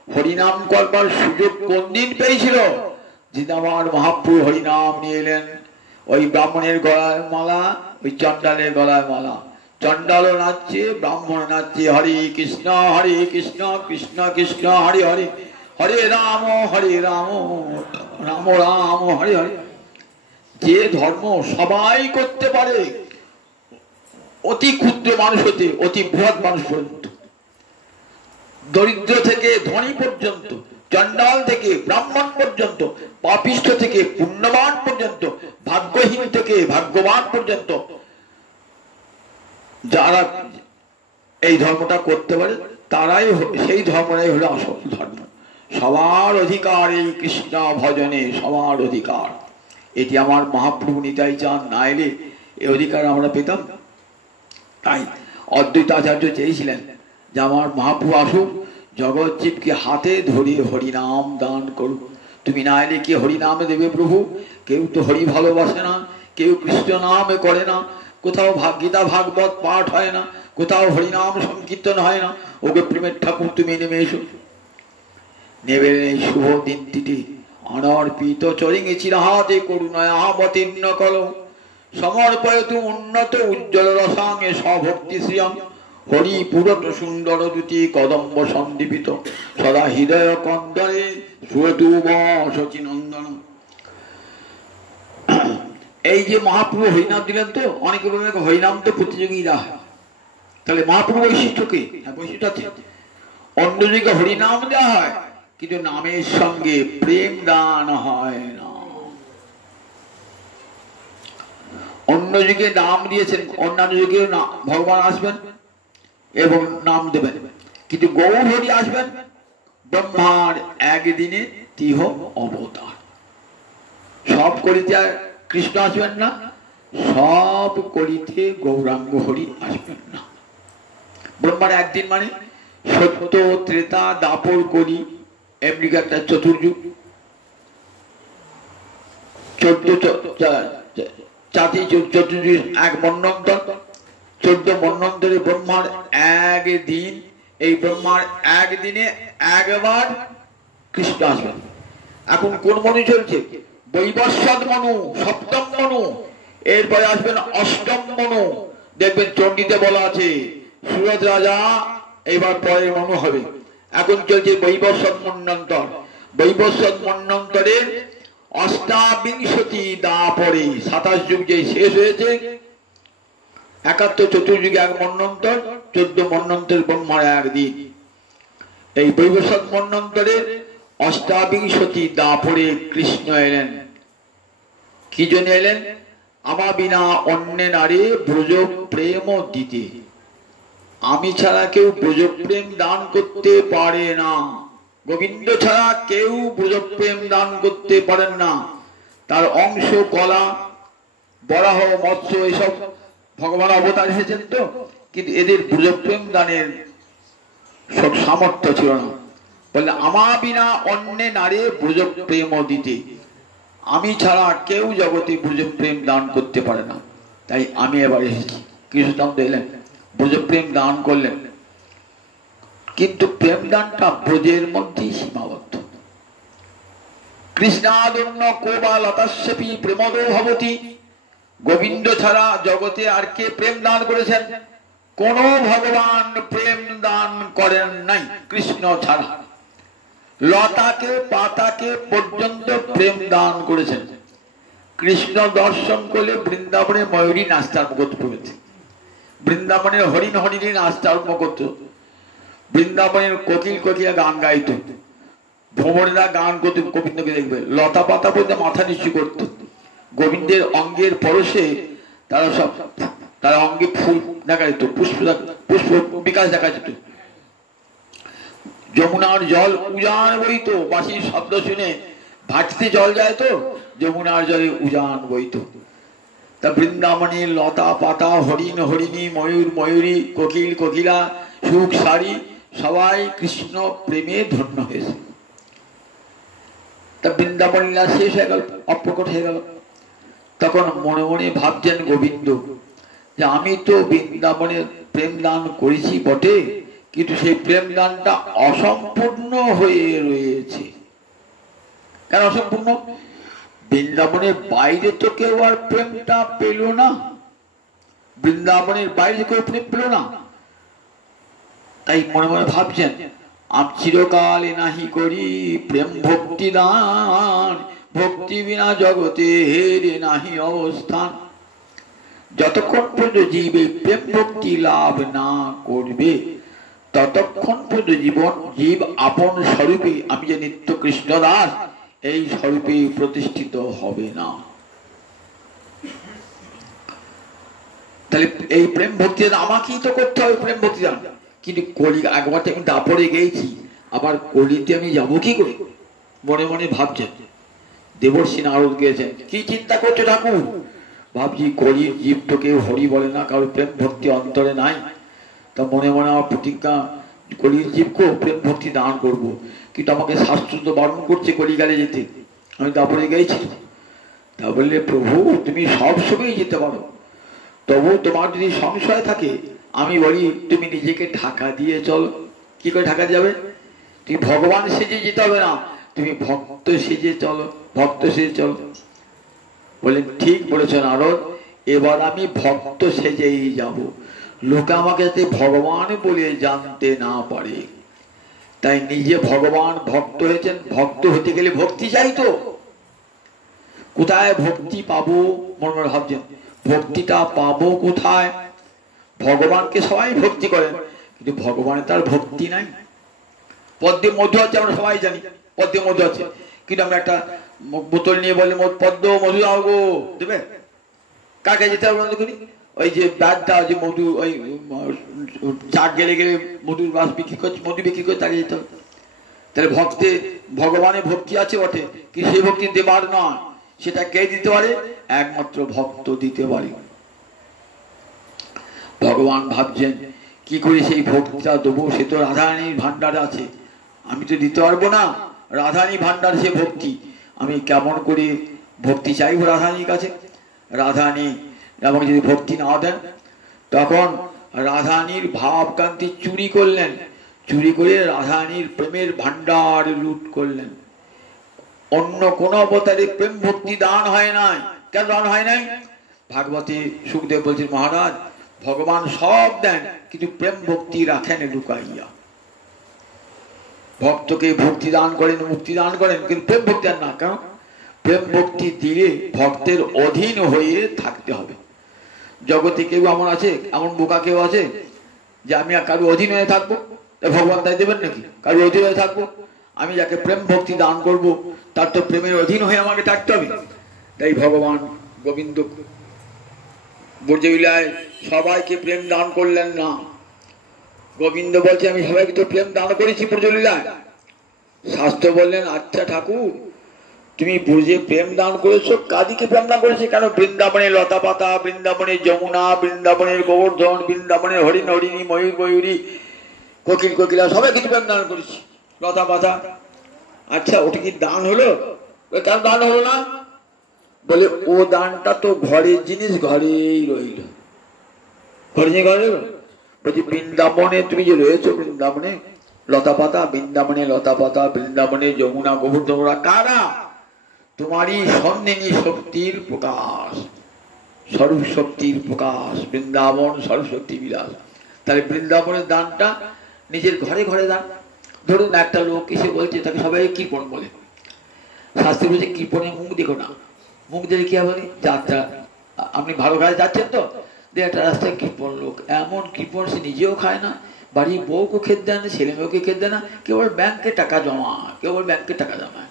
হরিনাম করবার সুযোগ কোন দিন পেয়েছিল? যেদিন আমার মহাপ্রভু হরিনাম নিয়ে এলেন। ওই ব্রাহ্মণের গলায় মালা, ওই চণ্ডালের গলায় মালা, চণ্ডালও নাচছে, ব্রাহ্মণ নাচছে, হরে কৃষ্ণ কৃষ্ণ কৃষ্ণ হরে হরে, হরে রাম রাম রাম হরে হরে। যে ধর্ম সবাই করতে পারে, অতি ক্ষুদ্র মানুষ হতে অতি বৃহৎ মানুষ পর্যন্ত, দরিদ্র থেকে ধনী পর্যন্ত, চণ্ডাল থেকে ব্রাহ্মণ পর্যন্ত, পাপিষ্ঠ থেকে পুণ্যবান পর্যন্ত, ভাগ্যহীন থেকে ভাগ্যবান পর্যন্ত, যারা এই ধর্মটা করতে পারে তারাই, সেই ধর্মটাই হলো আসল ধর্ম। সবার অধিকার এই কৃষ্ণ ভজনে, সবার অধিকার। এটি আমার মহাপ্রভু নিতাই চাঁদ না এলে এই অধিকার আমরা পেতাম। তাই অদ্বৈত আচার্য চেয়েছিলেন যে আমার মহাপ্রভু আসুক, জগৎজীবকে হাতে ধরিয়ে হরিনাম দান করুক। তুমি না এলে কে হরিনাম দেবে প্রভু? কেউ তো হরি ভালোবাসে না, কেউ কৃষ্ণ নামে করে না, কোথাও গীতা ভাগবত পাঠ হয় না, কোথাও হরিনাম সংকীর্তন হয় না। ওকে প্রেমের ঠাকুর তুমি নেমে এসো। নেবে এই শুভ দিনটিতে অনর্পিত চরিঙে চিরাহাতে করুণায় অবতীর্ণ কলম সমর্পয়তু উন্নত উজ্জ্বল রসাঙ্গে স্বভক্তি শ্রিয়ম হরি পুরত সুন্দর দুটি কদম্ব সন্দীপিত সদা হৃদয় কন্দরে সুয়তু শচীনন্দন। এই যে মহাপ্রভু হরিনাম দিলেন, তো অনেকে বলবেন হরিনাম তো প্রতিযোগীরা হয়, তাহলে মহাপ্রভু বৈশিষ্ট্য কি? বৈশিষ্ট্য আছে, অন্য যুগে হরিনাম দেওয়া হয় কিন্তু নামের সঙ্গে প্রেম দান হয় না। অন্য যুগে নাম দিয়েছেন, অন্যান্য যুগে ভগবান আসবেন এবং নাম দেবেন, কিন্তু গৌর হরি আসবেন ব্রহ্মার একদিনে তিহ অবতার। সব করিতে কৃষ্ণ আসবেন না, সব করিতে গৌরাঙ্গ হরি আসবেন না। ব্রহ্মার একদিন মানে সত্য ত্রেতা দাপর করি, এমনি একটা চতুর্যুগ, 14 এক মন্বন্তর, 14 মন্বন্তরে ব্রহ্মার একদিন। এই ব্রহ্মার একদিনে একবার কৃষ্ণ আসবেন। এখন কোন মনু চলছে? বৈবস্বত মনু, সপ্তম মনু, এরপরে আসবেন অষ্টম মনু। দেখবেন চণ্ডীতে বলা আছে সুরত রাজা এবার পরের মনু হবে। এখন চলছে বৈবস্বত মন্বন্তর। বৈবস্বত মন্বন্তরের অষ্টাবিংশতি দাপরে 27 যুগ যে শেষ হয়েছে, 71 চতুর্যুগে এক মন্বন্তর, 14 মন্বন্তর ব্রহ্মার একদিন। এই বৈবস্বত মন্বন্তরের অষ্টাবিংশতি দাপরে কৃষ্ণ এলেন। কি জন্য এলেন? আমা বিনা অন্যে নারী ব্রজ প্রেম দিতে। আমি ছাড়া কেউ ব্রজপ্রেম দান করতে পারে না। গোবিন্দ ছাড়া কেউ ব্রজপ্রেম দান করতে পারেন না। তার অংশ কলা, বরাহ, মৎস্য এসব ভগবান অবতার এসেছেন তো, কিন্তু এদের ব্রজপ্রেম দানের সব সামর্থ্য ছিল না। বললে আমা বিনা অন্যে নারে ব্রজপ্রেম দিতে, আমি ছাড়া কেউ জগতে ব্রজপ্রেম দান করতে পারে না। তাই আমি এবার এসেছি। কৃষ্ণচন্দ্র এলেন, ব্রজপ্রেম দান করলেন, কিন্তু প্রেম দানটা ব্রজের মধ্যেই সীমাবদ্ধ। কৃষ্ণাদন্য কোবা লতাস্যপি প্রেমদো ভবতি, গোবিন্দ ছাড়া জগতে আর কে প্রেম দান করেছেন? কোন ভগবান প্রেম দান করেন নাই কৃষ্ণ ছাড়া। লতাকে পাতাকে পর্যন্ত প্রেম দান করেছেন। কৃষ্ণ দর্শন করলে বৃন্দাবনে ময়ূরী নাচতে আরম্ভ করতে পেরেছে, বৃন্দাবনের হরিণ হরিণী নাচতে আরম্ভ করত, বৃন্দাবনের কোকিল কোকিলা গান গাইত, ভ্রমণেরা গান করতে গোবিন্দকে দেখবে, লতা পাতা বলতে মাথা নিচু করত। গোবিন্দের অঙ্গের পরশে তারা অঙ্গে ফুল দেখা যেত, পুষ্প বিকাশ দেখা যেত। যমুনার জল উজান বইত, বাঁশির শব্দ শুনে ভাটিতে জল যায় তো, যমুনার জলে উজান বইত। তা বৃন্দাবনের লতা পাতা, হরিণ হরিণী, ময়ূর ময়ূরী, কোকিল কোকিলা, সুখ সারি সবাই কৃষ্ণ প্রেমে ধন্য হয়েছে। তা বৃন্দাবন লীলা শেষ হয়ে গেল, অপ্রকট হয়ে গেল। তখন মনে মনে ভাবছেন গোবিন্দ যে আমি তো বৃন্দাবনের প্রেম দান করেছি বটে, কিন্তু সেই প্রেম দানটা অসম্পূর্ণ হয়ে রয়েছে। কেন অসম্পূর্ণ? বৃন্দাবনের বাইরে তো কেউ আর প্রেমটা পেল না, বৃন্দাবনের বাইরে কেউ প্রেম পেল না। তাই মনে মনে ভাবছেন আমি চিরকাল নাহি করি প্রেম ভক্তি দান, ভক্তি বিনা জগতে হেরে নাহি অবস্থান। যতক্ষণ পর্যন্ত জীবে প্রেম ভক্তি লাভ না করবে, ততক্ষণ পর্যন্ত জীব আপন স্বরূপে, আমি যে নিত্য কৃষ্ণ দাস, এই স্বরূপে প্রতিষ্ঠিত হবে না। তাহলে এই প্রেম ভক্তি আমাকেই তো করতে হবে, প্রেম ভক্তি দান। কিন্তু কলি একবার আমি দাপড়ে গেছি, আবার কলিতে আমি যাবো কি করে? মনে মনে ভাবছেন। দেবর্ষী নারদ গিয়েছেন, কি চিন্তা করছো ঠাকুর? ভাবছি কলির জীব তো কেউ হরি বলে না, কারোর প্রেম ভক্তি অন্তরে নাই। তা মনে মনে আমার প্রতিজ্ঞা, কলির জীবকে প্রেম ভক্তি দান করব। কিন্তু আমাকে শাস্ত্র তো বারণ করছে কলিকালে যেতে, আমি দাপড়ে গেছি। তা বললে প্রভু তুমি সব সময় যেতে পারো, তবু তোমার যদি সংশয় থাকে, আমি বলি তুমি নিজেকে ঢাকা দিয়ে চলো। কি করে ঢাকা যাবে? তুমি ভগবান সেজে যেতে হবে না, তুমি ভক্ত সেজে চলো, ভক্ত সেজে চলো। বললেন ঠিক বলেছ নারদ, এবার আমি ভক্ত সেজেই যাব, লোকে আমাকে যাতে ভগবান বলে জানতে না পারে। তাই নিজে ভগবান ভক্ত হয়েছেন, ভক্ত হতে গেলে ভক্তি চাই তো। কোথায় ভক্তি পাবো? মনে মনে ভাবছেন, ভক্তিটা পাবো কোথায়? ভগবানকে সবাই ভক্তি করেন, কিন্তু ভগবানের তার ভক্তি নাই। পদ্মে মধু আছে, আমরা সবাই জানি পদ্মে মধু আছে, কিন্তু আমরা একটা বোতল নিয়ে বললে পদ্ম মধু দাও গো, দেবে? কাকে যেতে হবে বন্ধ করি? ওই যে ব্যাগটা যে মধু, ওই চাক গেলে গেলে মধুর বাস বিক্রি করছে, মধু বিক্রি করে তাকে যেতে হবে। তাহলে ভগবানের ভক্তি আছে বটে, কিন্তু সেই ভক্তি দেবার নয়। সেটা কে দিতে পারে? একমাত্র ভক্ত দিতে পারে। ভগবান ভাবছেন কি করে সেই ভক্তিটা দেবো? সে তো রাধারানীর ভান্ডার আছে, আমি তো দিতে পারবো না। রাধারানী ভান্ডার সে ভক্তি, আমি কেমন করে ভক্তি চাইবো রাধারানীর কাছে? রাধারানী আমাকে যদি ভক্তি না দেন, তখন রাধারানীর ভাবকান্তি চুরি করলেন, চুরি করে রাধারানীর প্রেমের ভান্ডার লুট করলেন। অন্য কোন অবতারে প্রেম ভক্তি দান হয় নাই। কেন দান হয় নাই? ভাগবতী সুখদেব বলছেন, মহারাজ ভগবান সব দেন, কিন্তু প্রেম ভক্তি রাখেন লুকাইয়া। ভক্তকে ভক্তি দান করেন, মুক্তি দান করেন, কিন্তু প্রেম ভক্তি আর না। কেন? প্রেম ভক্তি দিয়ে ভক্তের অধীন হয়ে থাকতে হবে। জগতে কেউ এমন আছে, এমন বোকা কেউ আছে যে আমি কারো অধীন হয়ে থাকবো? ভগবান তাই দেবেন নাকি? কারো অধীন হয়ে থাকবো? আমি যাকে প্রেম ভক্তি দান করব, তার তো প্রেমের অধীন হয়ে আমাকে থাকতে হবে। তাই ভগবান গোবিন্দ ব্রজবিলায় সবাইকে প্রেম দান করলেন না, গোবিন্দ বলছে আমি সবাইকে তো প্রেম দান করেছি ব্রজলীলায়। শাস্ত্র বললেন আচ্ছা ঠাকুর, তুমি ব্রজে প্রেম দান করেছো, কাদিকে প্রেম দান করেছে কেন? বৃন্দাবনের লতা পাতা, বৃন্দাবনের যমুনা, বৃন্দাবনের গোবর্ধন, বৃন্দাবনের হরিণ হরিণী, ময়ূর ময়ূরী, কোকিল কোকিলা, সবাই কিছু প্রেম দান করেছি, লতা পাতা। আচ্ছা ওটা কি দান হলো? কেন দান হলো না? বলে ও দানটা তো ঘরের জিনিস, ঘরেই রইল। ঘরে বলছি বৃন্দাবনে তুমি যে রয়েছো, বৃন্দাবনে লতা পাতা, বৃন্দাবনে লতা পাতা, বৃন্দাবনে যমুনা গোবর্ধন, কারা? তোমারই সন্দেনী শক্তির প্রকাশ, স্বরূপ শক্তির প্রকাশ, বৃন্দাবন সরস্বতী বিলাস। তাহলে বৃন্দাবনের দানটা নিজের ঘরে ঘরে দান। ধরুন একটা লোক এসে বলছে, তাকে সবাই কৃপণ বলে। শাস্ত্রী বলছে কৃপণে মুখ দেখো না, মুখ দেখে কি হবে? যাত্রা, আপনি ভালো গাড়ি যাচ্ছেন তো, একটা রাস্তায় কৃপণ লোক, এমন কৃপণ সে নিজেও খায় না, বাড়ির বউকে খেতে দেয় না, ছেলে মেয়েকে খেতে দেয় না, কেবল ব্যাংকে টাকা জমায়, কেবল ব্যাংকে টাকা জমায়।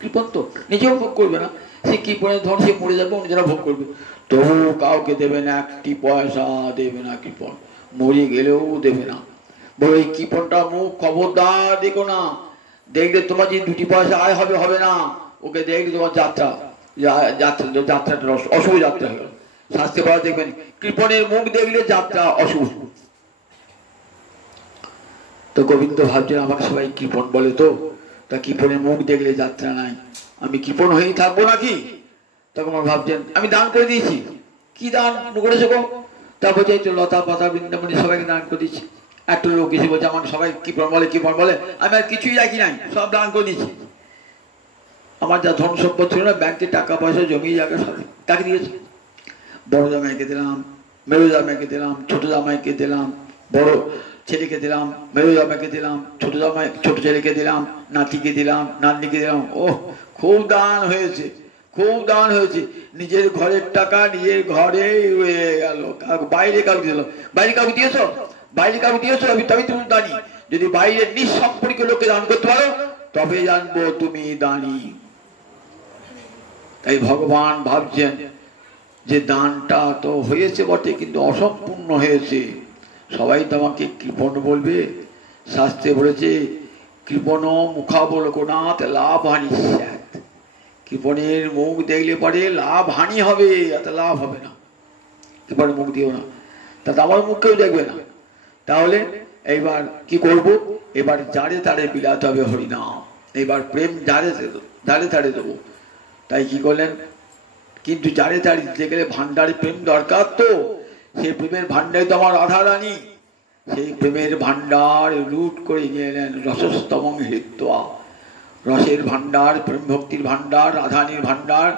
কৃপণ তো নিজেও ভোগ করবে না, সে কৃপণের ধন সে মরে যাবে, অন্যরা ভোগ করবে, তবু কাউকে দেবে না, একটি পয়সা দেবে না কৃপণ, মরে গেলেও দেবে না। বলে এই কৃপণটা মুখ খবরদার দেখো না, দেখলে তোমার যে দুটি পয়সা আয় হবে, হবে না, ওকে দেখলে তোমার যাত্রাটা অশুভ যাত্রা হলো। শাস্ত্রে বলা দেখবেন কৃপণের মুখ দেখলে যাত্রা অশুভ। তো গোবিন্দ ভাবছেন আমাকে সবাই কৃপণ বলে, তো তা কৃপণের মুখ দেখলে যাত্রা নাই, আমি কৃপণ হয়েই থাকবো নাকি? তখন ভাবছেন আমি দান করে দিয়েছি। কি দান করেছো গো? তা বলছে এই তো লতা পাতা বৃন্দাবনে সবাইকে দান করে দিচ্ছি। একটা লোক এসে বলছে আমাকে সবাই কৃপণ বলে, কৃপণ বলে, আমি আর কিছুই রাখি নাই, সব দান করে দিচ্ছি। আমার যা ধন সম্পদ ছিল না, ব্যাংকে টাকা পয়সা জমি জায়গা সব তাকে দিয়েছে। বড় জামাইকে দিলাম, মেরু জামাইকে দিলাম, ছোট জামাইকে দিলাম, বড় ছেলেকে দিলাম, মেরু জামাইকে দিলাম, ছোট জামাই ছোট ছেলেকে দিলাম, নাতিকে দিলাম, নাতনিকে দিলাম। ও খুব দান হয়েছে, খুব দান হয়েছে। নিজের ঘরের টাকা নিজের ঘরে রয়ে গেল, বাইরে কাউকে দিল। বাইরে কাউকে দিয়েছ? বাইরে কাউকে দিয়েছ? তবে তুমি দানি। যদি বাইরের নিঃসম্পর্কীয় লোককে দান করতে পারো তবে জানবো তুমি দানি। তাই ভগবান ভাবছেন যে দানটা তো হয়েছে বটে, কিন্তু অসম্পূর্ণ হয়েছে, সবাই তোমাকে কৃপণ বলবে। শাস্ত্রে বলেছে কৃপণ মুখাবলোকনাথ লাভ হানি, কৃপণের মুখ দেখলে পরে লাভ হানি হবে, এত লাভ হবে না। কৃপণের মুখ দিও না, তাতে আমার মুখ কেউ দেখবে না। তাহলে এইবার কি করব? এবার যারে তারে বিলাতে হবে হরিনাম, এবার প্রেম যারে তারে দেবো। তাই কি করলেন? কিন্তু যারে তারে দিতে গেলে ভান্ডারে প্রেম দরকার, তো সেই প্রেমের ভান্ডারে তো আমার রাধা রানী, সেই প্রেমের ভান্ডার লুট করে নিয়ে এলেন রসস্তম হৃত্বা। রসের ভান্ডার, প্রেম ভক্তির ভান্ডার, রাধানীর ভান্ডার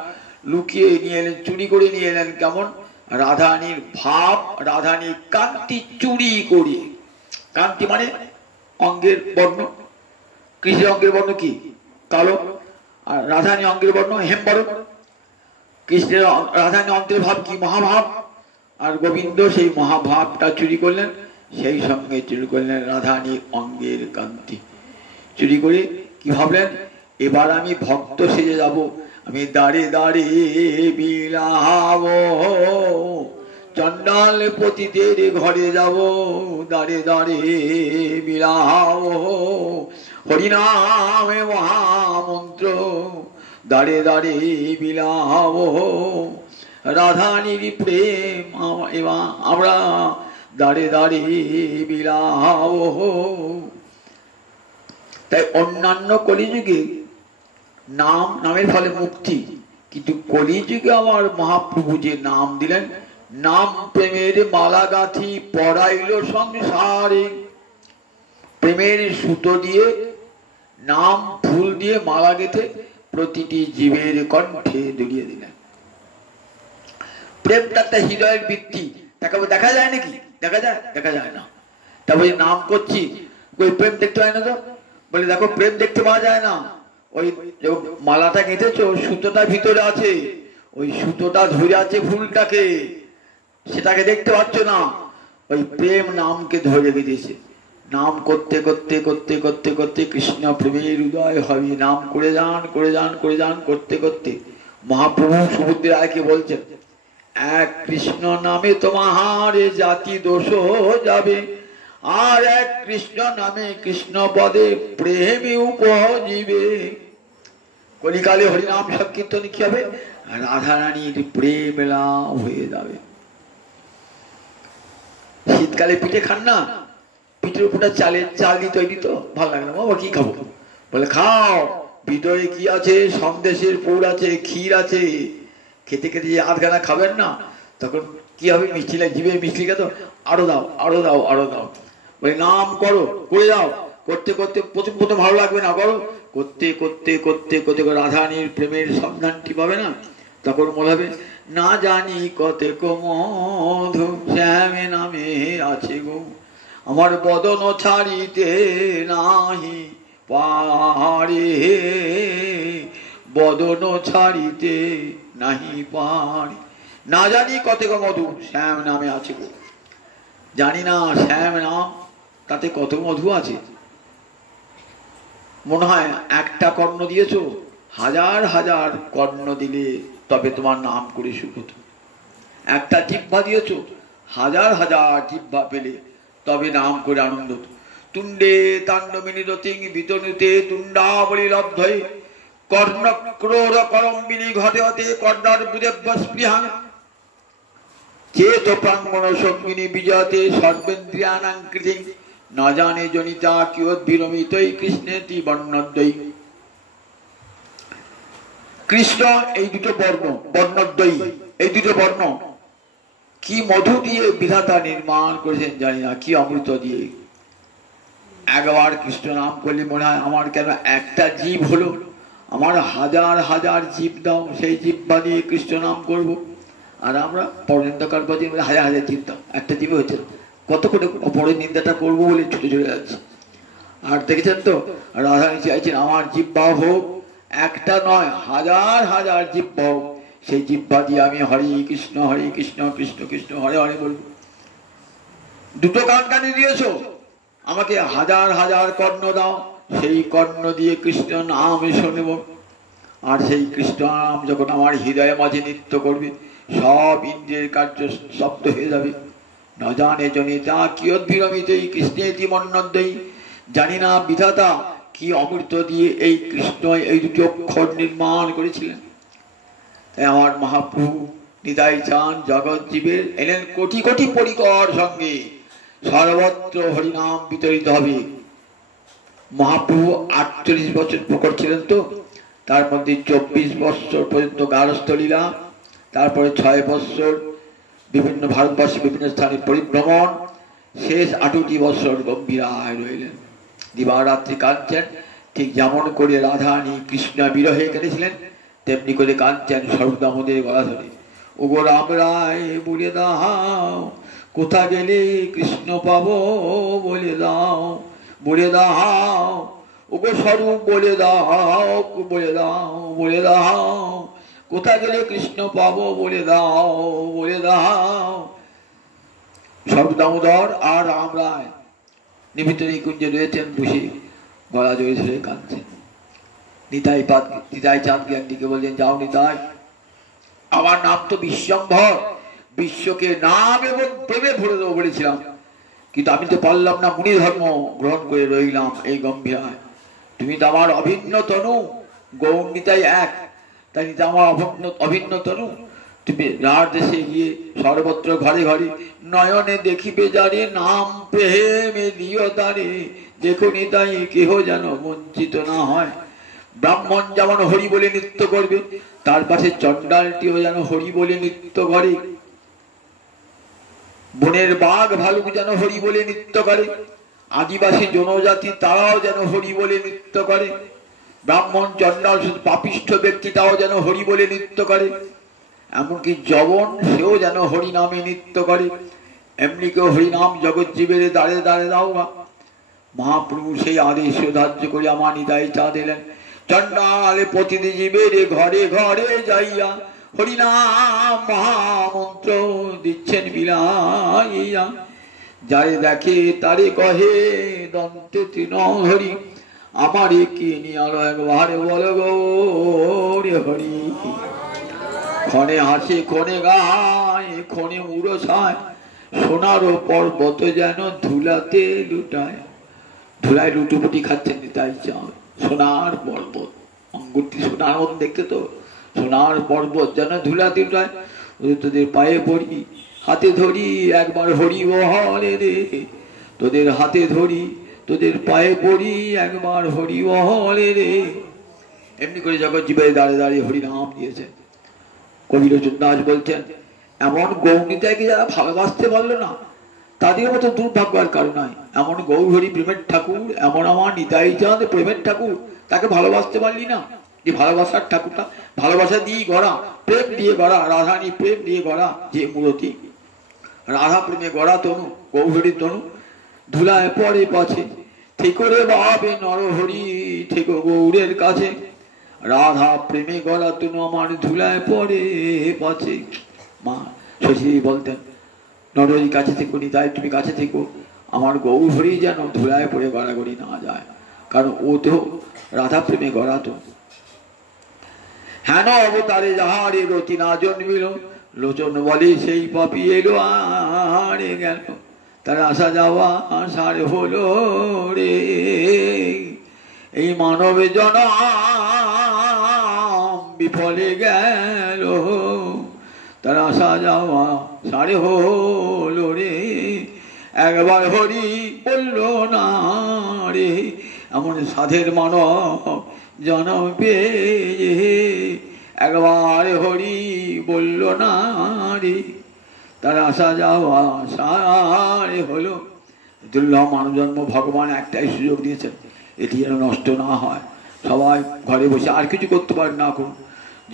লুকিয়ে নিয়ে এলেন, চুরি করে নিয়ে এলেন। কেমন? রাধানীর ভাব, রাধানীর কান্তি চুরি করে। কান্তি মানে অঙ্গের বর্ণ, কৃষ্ণের অঙ্গের বর্ণ কি? কালো, আর রাধানী অঙ্গের বর্ণ হেমবরণ। কৃষ্ণের রাধানী অন্তরের ভাব কি? মহাভাব। আর গোবিন্দ সেই মহাভাবটা চুরি করলেন, সেই সঙ্গে চুরি করলেন রাধানীর অঙ্গের কান্তি। চুরি করে কি ভাবলেন? এবার আমি ভক্ত সেজে যাব, আমি দাঁড়ে দাঁড়ে বিলাবো, চন্ডাল পতিদের ঘরে যাব, দাঁড়ে দাঁড়ে বিলাবো, হরিনামে মহামন্ত্র দাঁড়ে দাঁড়ে বিলাবো, রাধানীর প্রেম আমরা দাঁড়ে দাঁড়ে বিলাবো। তাই অন্যান্য কলিযুগে নামের ফলে মুক্তি, কিন্তু কলিযুগে আমার মহাপ্রভু যে নাম দিলেন, নাম প্রেমের মালা গাঁথি পড়াইল সংসারে। প্রেমের সুতো দিয়ে, নাম ফুল দিয়ে মালা গেঁথে প্রতিটি জীবের কণ্ঠে দুলিয়ে দিলেন। প্রেমটা একটা হৃদয়ের বৃত্তি, তাকে দেখা যায় নাকি? দেখা যায়? দেখা যায় না। তারপরে নাম করছি, ওই প্রেম দেখতে হয় না তো? বলে দেখো প্রেম দেখতে পাওয়া যায় না, ওই মালাটা গেঁথেছো সুতোটা ভিতরে আছে, ওই সুতোটা ধরে আছে ফুলটাকে, সেটাকে দেখতে পাচ্ছ না। ওই প্রেম নামকে ধরে গেঁথেছে। নাম করতে করতে করতে করতে করতে কৃষ্ণ প্রেমের হৃদয় হবে। নাম করে যান করে যান করে যান করতে করতে মহাপ্রভু সমুদ্রে আয়কে বলছেন, এক কৃষ্ণ নামে তোমার জাতি দোষ যাবে, আর এক কৃষ্ণ নামে কৃষ্ণ পদে প্রেমী উপজীবে। কলিকালে হরিনাম সংকীর্তন কি হবে? রাধারানীর প্রেম লাভ হয়ে যাবে। শীতকালে পিঠে খান না, পিঠের উপরটা চাল দিয়ে তৈরি, তো ভালো লাগে না। বাবা কি খাবো? বলে খাও, ভিতরে কি আছে? সন্দেশের পুর আছে, ক্ষীর আছে। খেতে খেতে যে আধখানা খাবেন না, তখন কি হবে? মিষ্টি লাগে, জিভে মিষ্টি লাগে, তো আরো দাও, আরো দাও, আরো দাও। বলে নাম করো, করে যাও। করতে করতে প্রথম ভালো লাগবে না, করো। করতে করতে করতে করতে রাধারানীর প্রেমের সন্ধানটি পাবে না, তখন মনে হবে না জানি কতেক মধু শ্যামে নামে আছে গো, আমার বদন ছাড়িতে নাহি পারে, বদন ছাড়িতে নাহি পারে। না জানি কতেক মধু শ্যাম নামে আছে গো, জানি না শ্যাম নাম তাতে কত মধু আছে। মনে হয় একটা কর্ণ দিয়েছো, হাজার হাজার কর্ণ দিলে তবে তোমার নাম করে সুখ হতো। একটা জিহ্বা দিয়েছো, হাজার হাজার জিহ্বা পেলে তবে নাম করে আনন্দ হতো। তুণ্ডে তাণ্ডবিনী রতিং বিতনুতে তুণ্ডাবলী লব্ধয়ে কর্ণ ক্রোধ করম্বিনী ঘটে হতে কর্ণার বুদেব্য স্পৃহা চেত প্রাঙ্গণ সঙ্গিনী বিজয়তে সর্বেন্দ্রিয়ানাং কৃতিং না জানে জনিতা কিয়দ্ভিরমিতৈ কৃষ্ণেতি বর্ণদ্বয়ী। কৃষ্ণ এই দুটো বর্ণ, বর্ণদ্বয়ী, এই দুটো বর্ণ কি মধু দিয়ে বিধাতা নির্মাণ করেছেন জানি না, কি অমৃত দিয়ে। একবার কৃষ্ণ নাম করলে মনে হয় আমার কেন একটা জীব হলো, আমার হাজার হাজার জীব দাও, সেই জিহ্বা দিয়ে কৃষ্ণ নাম করব। আর আমরা পরনিন্দাকার বাদী হাজার হাজার জীব দাও, একটা জীবে হচ্ছে কত করে পরের নিন্দাটা করবো বলে ছুটে চলে যাচ্ছে। আর দেখেছেন তো রাধারানী চাইছেন আমার জিহ্বা হোক একটা নয়, হাজার হাজার জিহ্বা হোক, সেই জিহ্বা দিয়ে আমি হরে কৃষ্ণ কৃষ্ণ কৃষ্ণ হরে হরে বলবো। দুটো কান কানে দিয়েছো, আমাকে হাজার হাজার কর্ণ দাও, সেই কর্ণ দিয়ে কৃষ্ণ নাম শুনব। আর সেই কৃষ্ণ নাম যখন আমার হৃদয়ে মাঝে নৃত্য করবে, সব ইন্দ্রিয়ের কার্য শব্দ হয়ে যাবে। না জানে জনিতা কিয়দ্ভিরমিতৈ কৃষ্ণেতি বর্ণদ্বয়ী। জানি না বিধাতা কি অমৃত দিয়ে এই কৃষ্ণ এই দুটি অক্ষর নির্মাণ করেছিলেন। তাই আমার মহাপ্রভু নিতাই চাঁদ জগৎ জীবের এলেন কোটি কোটি পরিকর সঙ্গে, সর্বত্র হরিনাম বিতরিত হবে। মহাপ্রভু 48 বছর প্রকট ছিলেন, তো তার মধ্যে 24 বছর পর্যন্ত গারস্থ লীলা, তারপরে 6 বছর বিভিন্ন ভারতবর্ষে বিভিন্ন স্থানে পরিভ্রমণ, শেষ 28 বছর গম্ভীরায় রইলেন, দিবারাত্রি কাঁদছেন। ঠিক যেমন করে রাধারানী কৃষ্ণ বিরহে কেটেছিলেন, তেমনি করে কাঁদছেন সর্বদামোদের গলা ধরে। ওগো রাম রায় বলে দাও, কোথা গেলে কৃষ্ণ পাবো বলে দাও, বলে দাও। ওগো স্বরূপ বলে দাও, বলে দাও, বলে দাও। কোথা গেলে কৃষ্ণ পাবো বলে দাও, বলে দাও। সর্বদামোদর আর রাম রায় নিমিত্ত নিকুঞ্জে রয়েছেন, বসে গলা জড়িয়ে ধরে কাঁদছেন। নিতাই চাঁদ জ্ঞানটিকে বলছেন, যাও নিতাই, আমার নাম তো বিশ্বম্ভর, বিশ্বকে নাম এবং প্রেমে ভরে দেবো বলেছিলাম, কিন্তু আমি তো পারলাম না, মুনি ধর্ম গ্রহণ করে রইলাম এই গম্ভীরায়। তুমি তো আমার অভিন্ন তনু, গৌর নিতাই এক, তাই তো আমার অভিন্ন তনু। তুমি রার দেশে গিয়ে সর্বত্র ঘরে ঘরে নয়নে দেখিবে যারে, নাম প্রেমে দিও তারে, দেখো নিতাই কেহ যেন বঞ্চিত না হয়। ব্রাহ্মণ যেমন হরি বলে নৃত্য করবে, তার পাশে চণ্ডালটিও যেন হরি বলে নৃত্য করে। বনের বাঘ ভালুক যেন হরি বলে নৃত্য করে, আদিবাসী জনজাতি তারাও যেন হরি বলে নৃত্য করে। ব্রাহ্মণ চণ্ডাল পাপিষ্ঠ ব্যক্তি তাও যেন হরি বলে নৃত্য করে। এমনকি যবন সেও যেন হরি নামে নৃত্য করে। এমনি কেউ হরিনাম জগৎ জীবের দাঁড়ে দাঁড়ে দাও না। মহাপ্রভু সেই আদেশ ধার্য করে আমার নিতাই চাঁদ এলেন। চণ্ডাল প্রতিটি জীবের ঘরে ঘরে যাইয়া হরিনাম মহামন্ত্র দিচ্ছেন বিলাইয়া। যারে দেখে তারে কহে দন্তে তৃণ হরি, আমারে কি নিয়ালো একবার বল গো হরি। ক্ষণে হাসে ক্ষণে গায় ক্ষণে মুড়ো ছায়, সোনার পর্বত যেন ধুলাতে লুটায়, ধুলায় লুটুপুটি খাচ্ছেন নিতাই চাঁদ। সোনার পর্বত, অঙ্গুরটি সোনার মতন দেখতে তো, সোনার পর্বত যেন ধুলাতে লুটায়। তোদের পায়ে পড়ি হাতে ধরি একবার হরি বহলে রে, তোদের হাতে ধরি তোদের পায়ে পড়ি একবার হরি বহলে রে। এমনি করে যখন জীবে দাঁড়িয়ে দাঁড়িয়ে হরিনাম দিয়েছেন। কবি লোচন দাস বলছেন, এমন গৌনিতাকে যারা ভালোবাসতে পারলো না তাদের মতো দুর্ভাগ্য আর কারো নাই। এমন গৌরহরি প্রেমের ঠাকুর, এমন আমার নিতাই চাঁদ প্রেমের ঠাকুর, তাকে ভালোবাসতে পারলি না। যে ভালোবাসার ঠাকুরটা, ভালোবাসা দিয়ে গড়া, প্রেম দিয়ে গড়া, রাধানী প্রেম দিয়ে গড়া যে মূরতি, রাধা প্রেমে গড়া তনু, গৌরহরির তনু ধুলায় পড়ে পাছে, থেকো রে বাবে নরহরি, থেকো গৌরের কাছে। রাধা প্রেমে গড়া তনু আমার ধুলায় পড়ে পাছে। মা শশী বলতেন, নরহরি কাছে থেকো, নিতাই তুমি কাছে থেকো, আমার গৌরহরি যেন ধুলায় পড়ে গড়াগড়ি না যায়, কারণ ও তো রাধা প্রেমে গড়া তো। হেন অবতারে যাহারে রতি না জন্মিল, লোচন বলে সেই পাপি এলো আরে গেল, তার আসা যাওয়া আসার হলো রে। এই মানবে জনম বিফলে গেল, তার আসা যাওয়া সারে হলো রে। একবার হরি বলল না রে, এমন সাধের মানব জনম পেয়ে একবার হরি বলল না রে, তার আসা যাওয়া সারে হলো। দুর্লভ মানব জন্ম ভগবান একটাই সুযোগ দিয়েছেন, এটি যেন নষ্ট না হয়। সবাই ঘরে বসে আর কিছু করতে পারেন না, করুন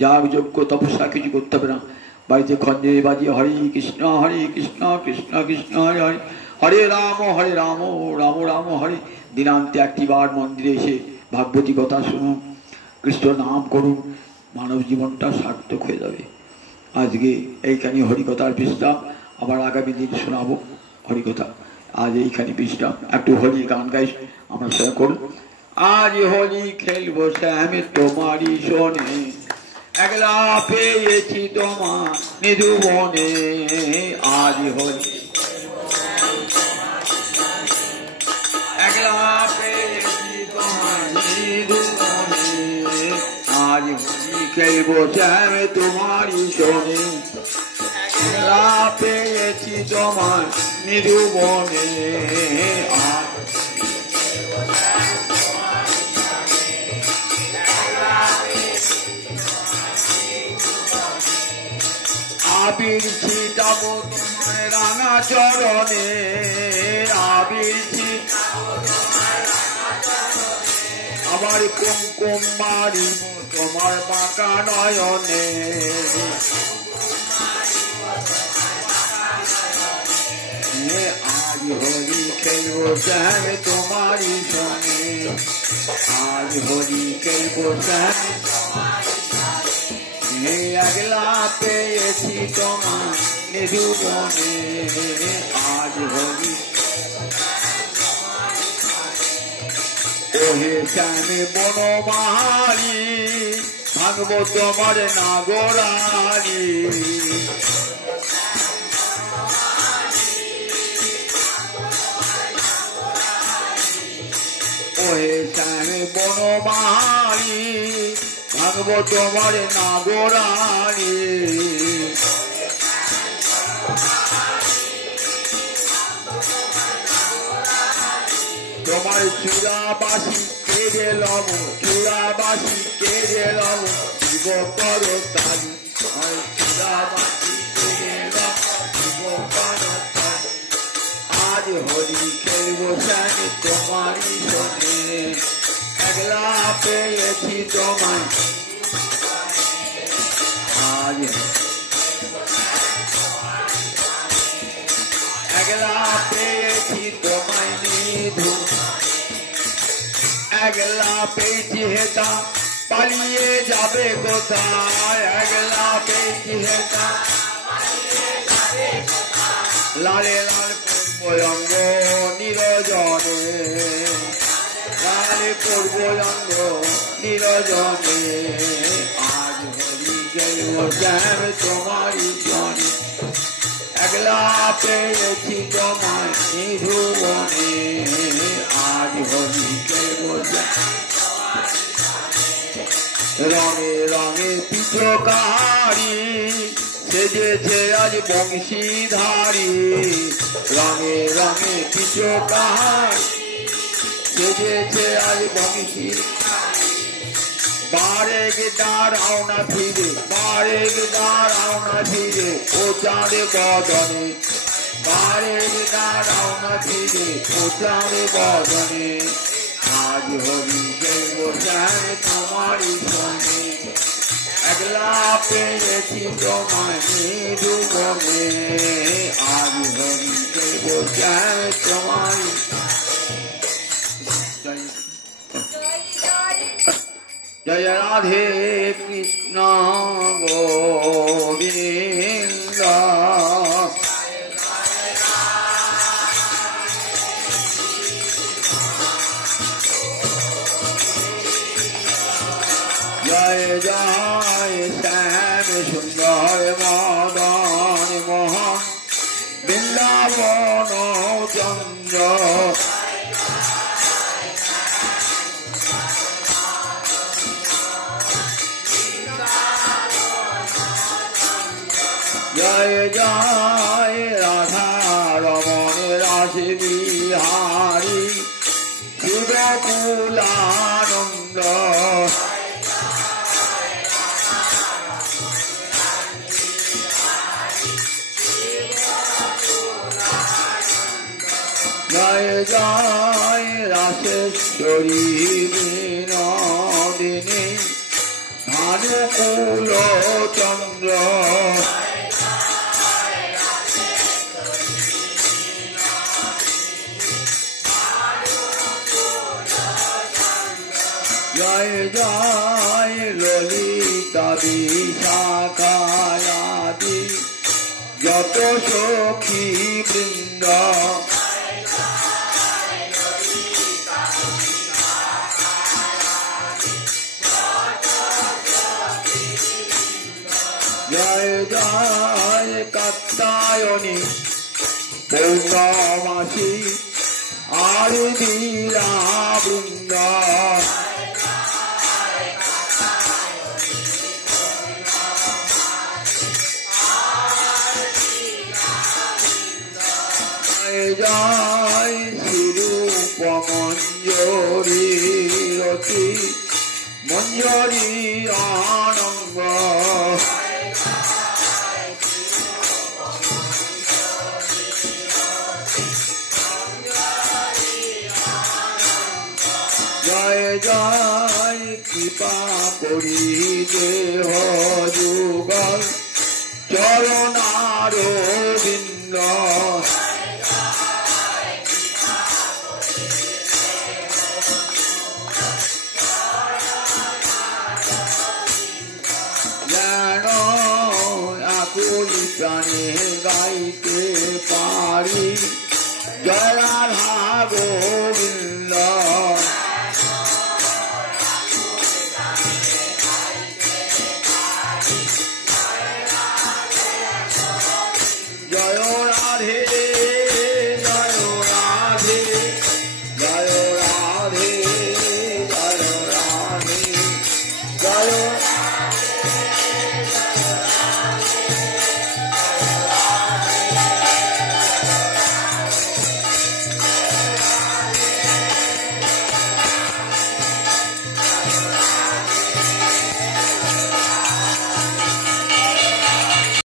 যাগ যজ্ঞ তপস্যা কিছু করতে হবে না, বাড়িতে খঞ্জে বাজিয়ে হরে কৃষ্ণ কৃষ্ণ কৃষ্ণ হরে হরে, হরে রাম রাম রাম হরে। দিনান্তে একটি বার মন্দিরে এসে ভাগবতী কথা শুনুন, কৃষ্ণ নাম করুন, মানব জীবনটা সার্থক হয়ে যাবে। আজকে এইখানে হরিকথার বিশ্রাম, আবার আগামী দিন শোনাবো হরিকথা। আজ এইখানে বিশ্রাম, একটু হোলি গান গাই আমরা সঙ্গে করুন। আজ হোলি খেলবো শ্যাম তোমারই শোনে, একলা পেয়েছি তোমার নিধুবনে। আজ হোলি একলা পেয়েছি তোমার নিধুবনে, আজ হোলি খেলবো শ্যাম তোমারই শোনে, একলা পেয়েছি তোমার নিধুবনে। আবির ছিটাবো তোমার রাঙা চরণে, আবির ছিটাবো তোমার রাঙা চরণে, আবার কুমকুম মারিব তোমার বাঁকা নয়নে। আজ হরি খেলবো শ্যাম তোমারই শোনে, আজ হরি খেলবো শ্যাম একলা পেয়েছি তোমার নিধুবনে। আজ হরি ওহে শ্যাম বনমালী, ভাঙবো তোমার নাগরানি। ওহে শ্যাম বনমালী, ভাঙবো তোমার নাগরানি। তোমার চূড়াবাসী কেড়ে লব, চূড়াবাসী কেড়ে লব শিব কর তালি, চূড়াবাসী কেড়ে লব শিব কর তালি। আজ হরি খেলবো শ্যাম তোমারই শোনে, একলা পেয়েছি তোমায়। আজ একলা পেয়েছি তোমায় নিধু, একলা পেয়েছি হেতা পালিয়ে যাবে কোথায়, একলা পেয়েছি হেতা লালে লাল করবো অঙ্গ নিরজনে, লালে করবো অঙ্গ নিরজনে। আজ হরি খেলবো শ্যাম তোমারই জনে, একলা পেয়েছি তোমায় নিধুবনে আজ হরিকে বোঝা রঙে রঙে পিচকারি সেজেছে আজ বংশীধারী রঙে রঙে পিচকারি সেজেছে আজ বংশী বারেক দাঁড়াও না ফিরে বারেক দাঁড়াও না ফিরে ও চাঁদে বদনে বারেক দাঁড়াও না ফিরে ও চাঁদে বদনে আজ হরিকে বোঝায় তোমারই সঙ্গে একলা পেয়েছি তোমায় নিধুবনে আজ হরিকে বোঝায় তোমারই জয় রাধে কৃষ্ণ গোবিন্দ জয় জয় শ্যাম সুন্দর মদন মোহন বৃন্দাবন চন্দ্র জয় জয় রাধা রমণ রাস বিহারী শিবকুলানন্দ জয় জয় রাসেশ্বরী বিনোদিনী ভানুকুল চন্দ্র জয় জয় ললিতা বিশাখায়াদি যত সখী বৃন্দ জয় জয় কাত্যায়নী পৌর্ণমাসী আর বীরা বৃন্দ জয় শ্রীরূপ মঞ্জরী রতি মঞ্জরী আনন্দ জয় জয় কৃপা করি দেহ যুগল চরণার বিন্দ যেন আকুল প্রাণে গাইতে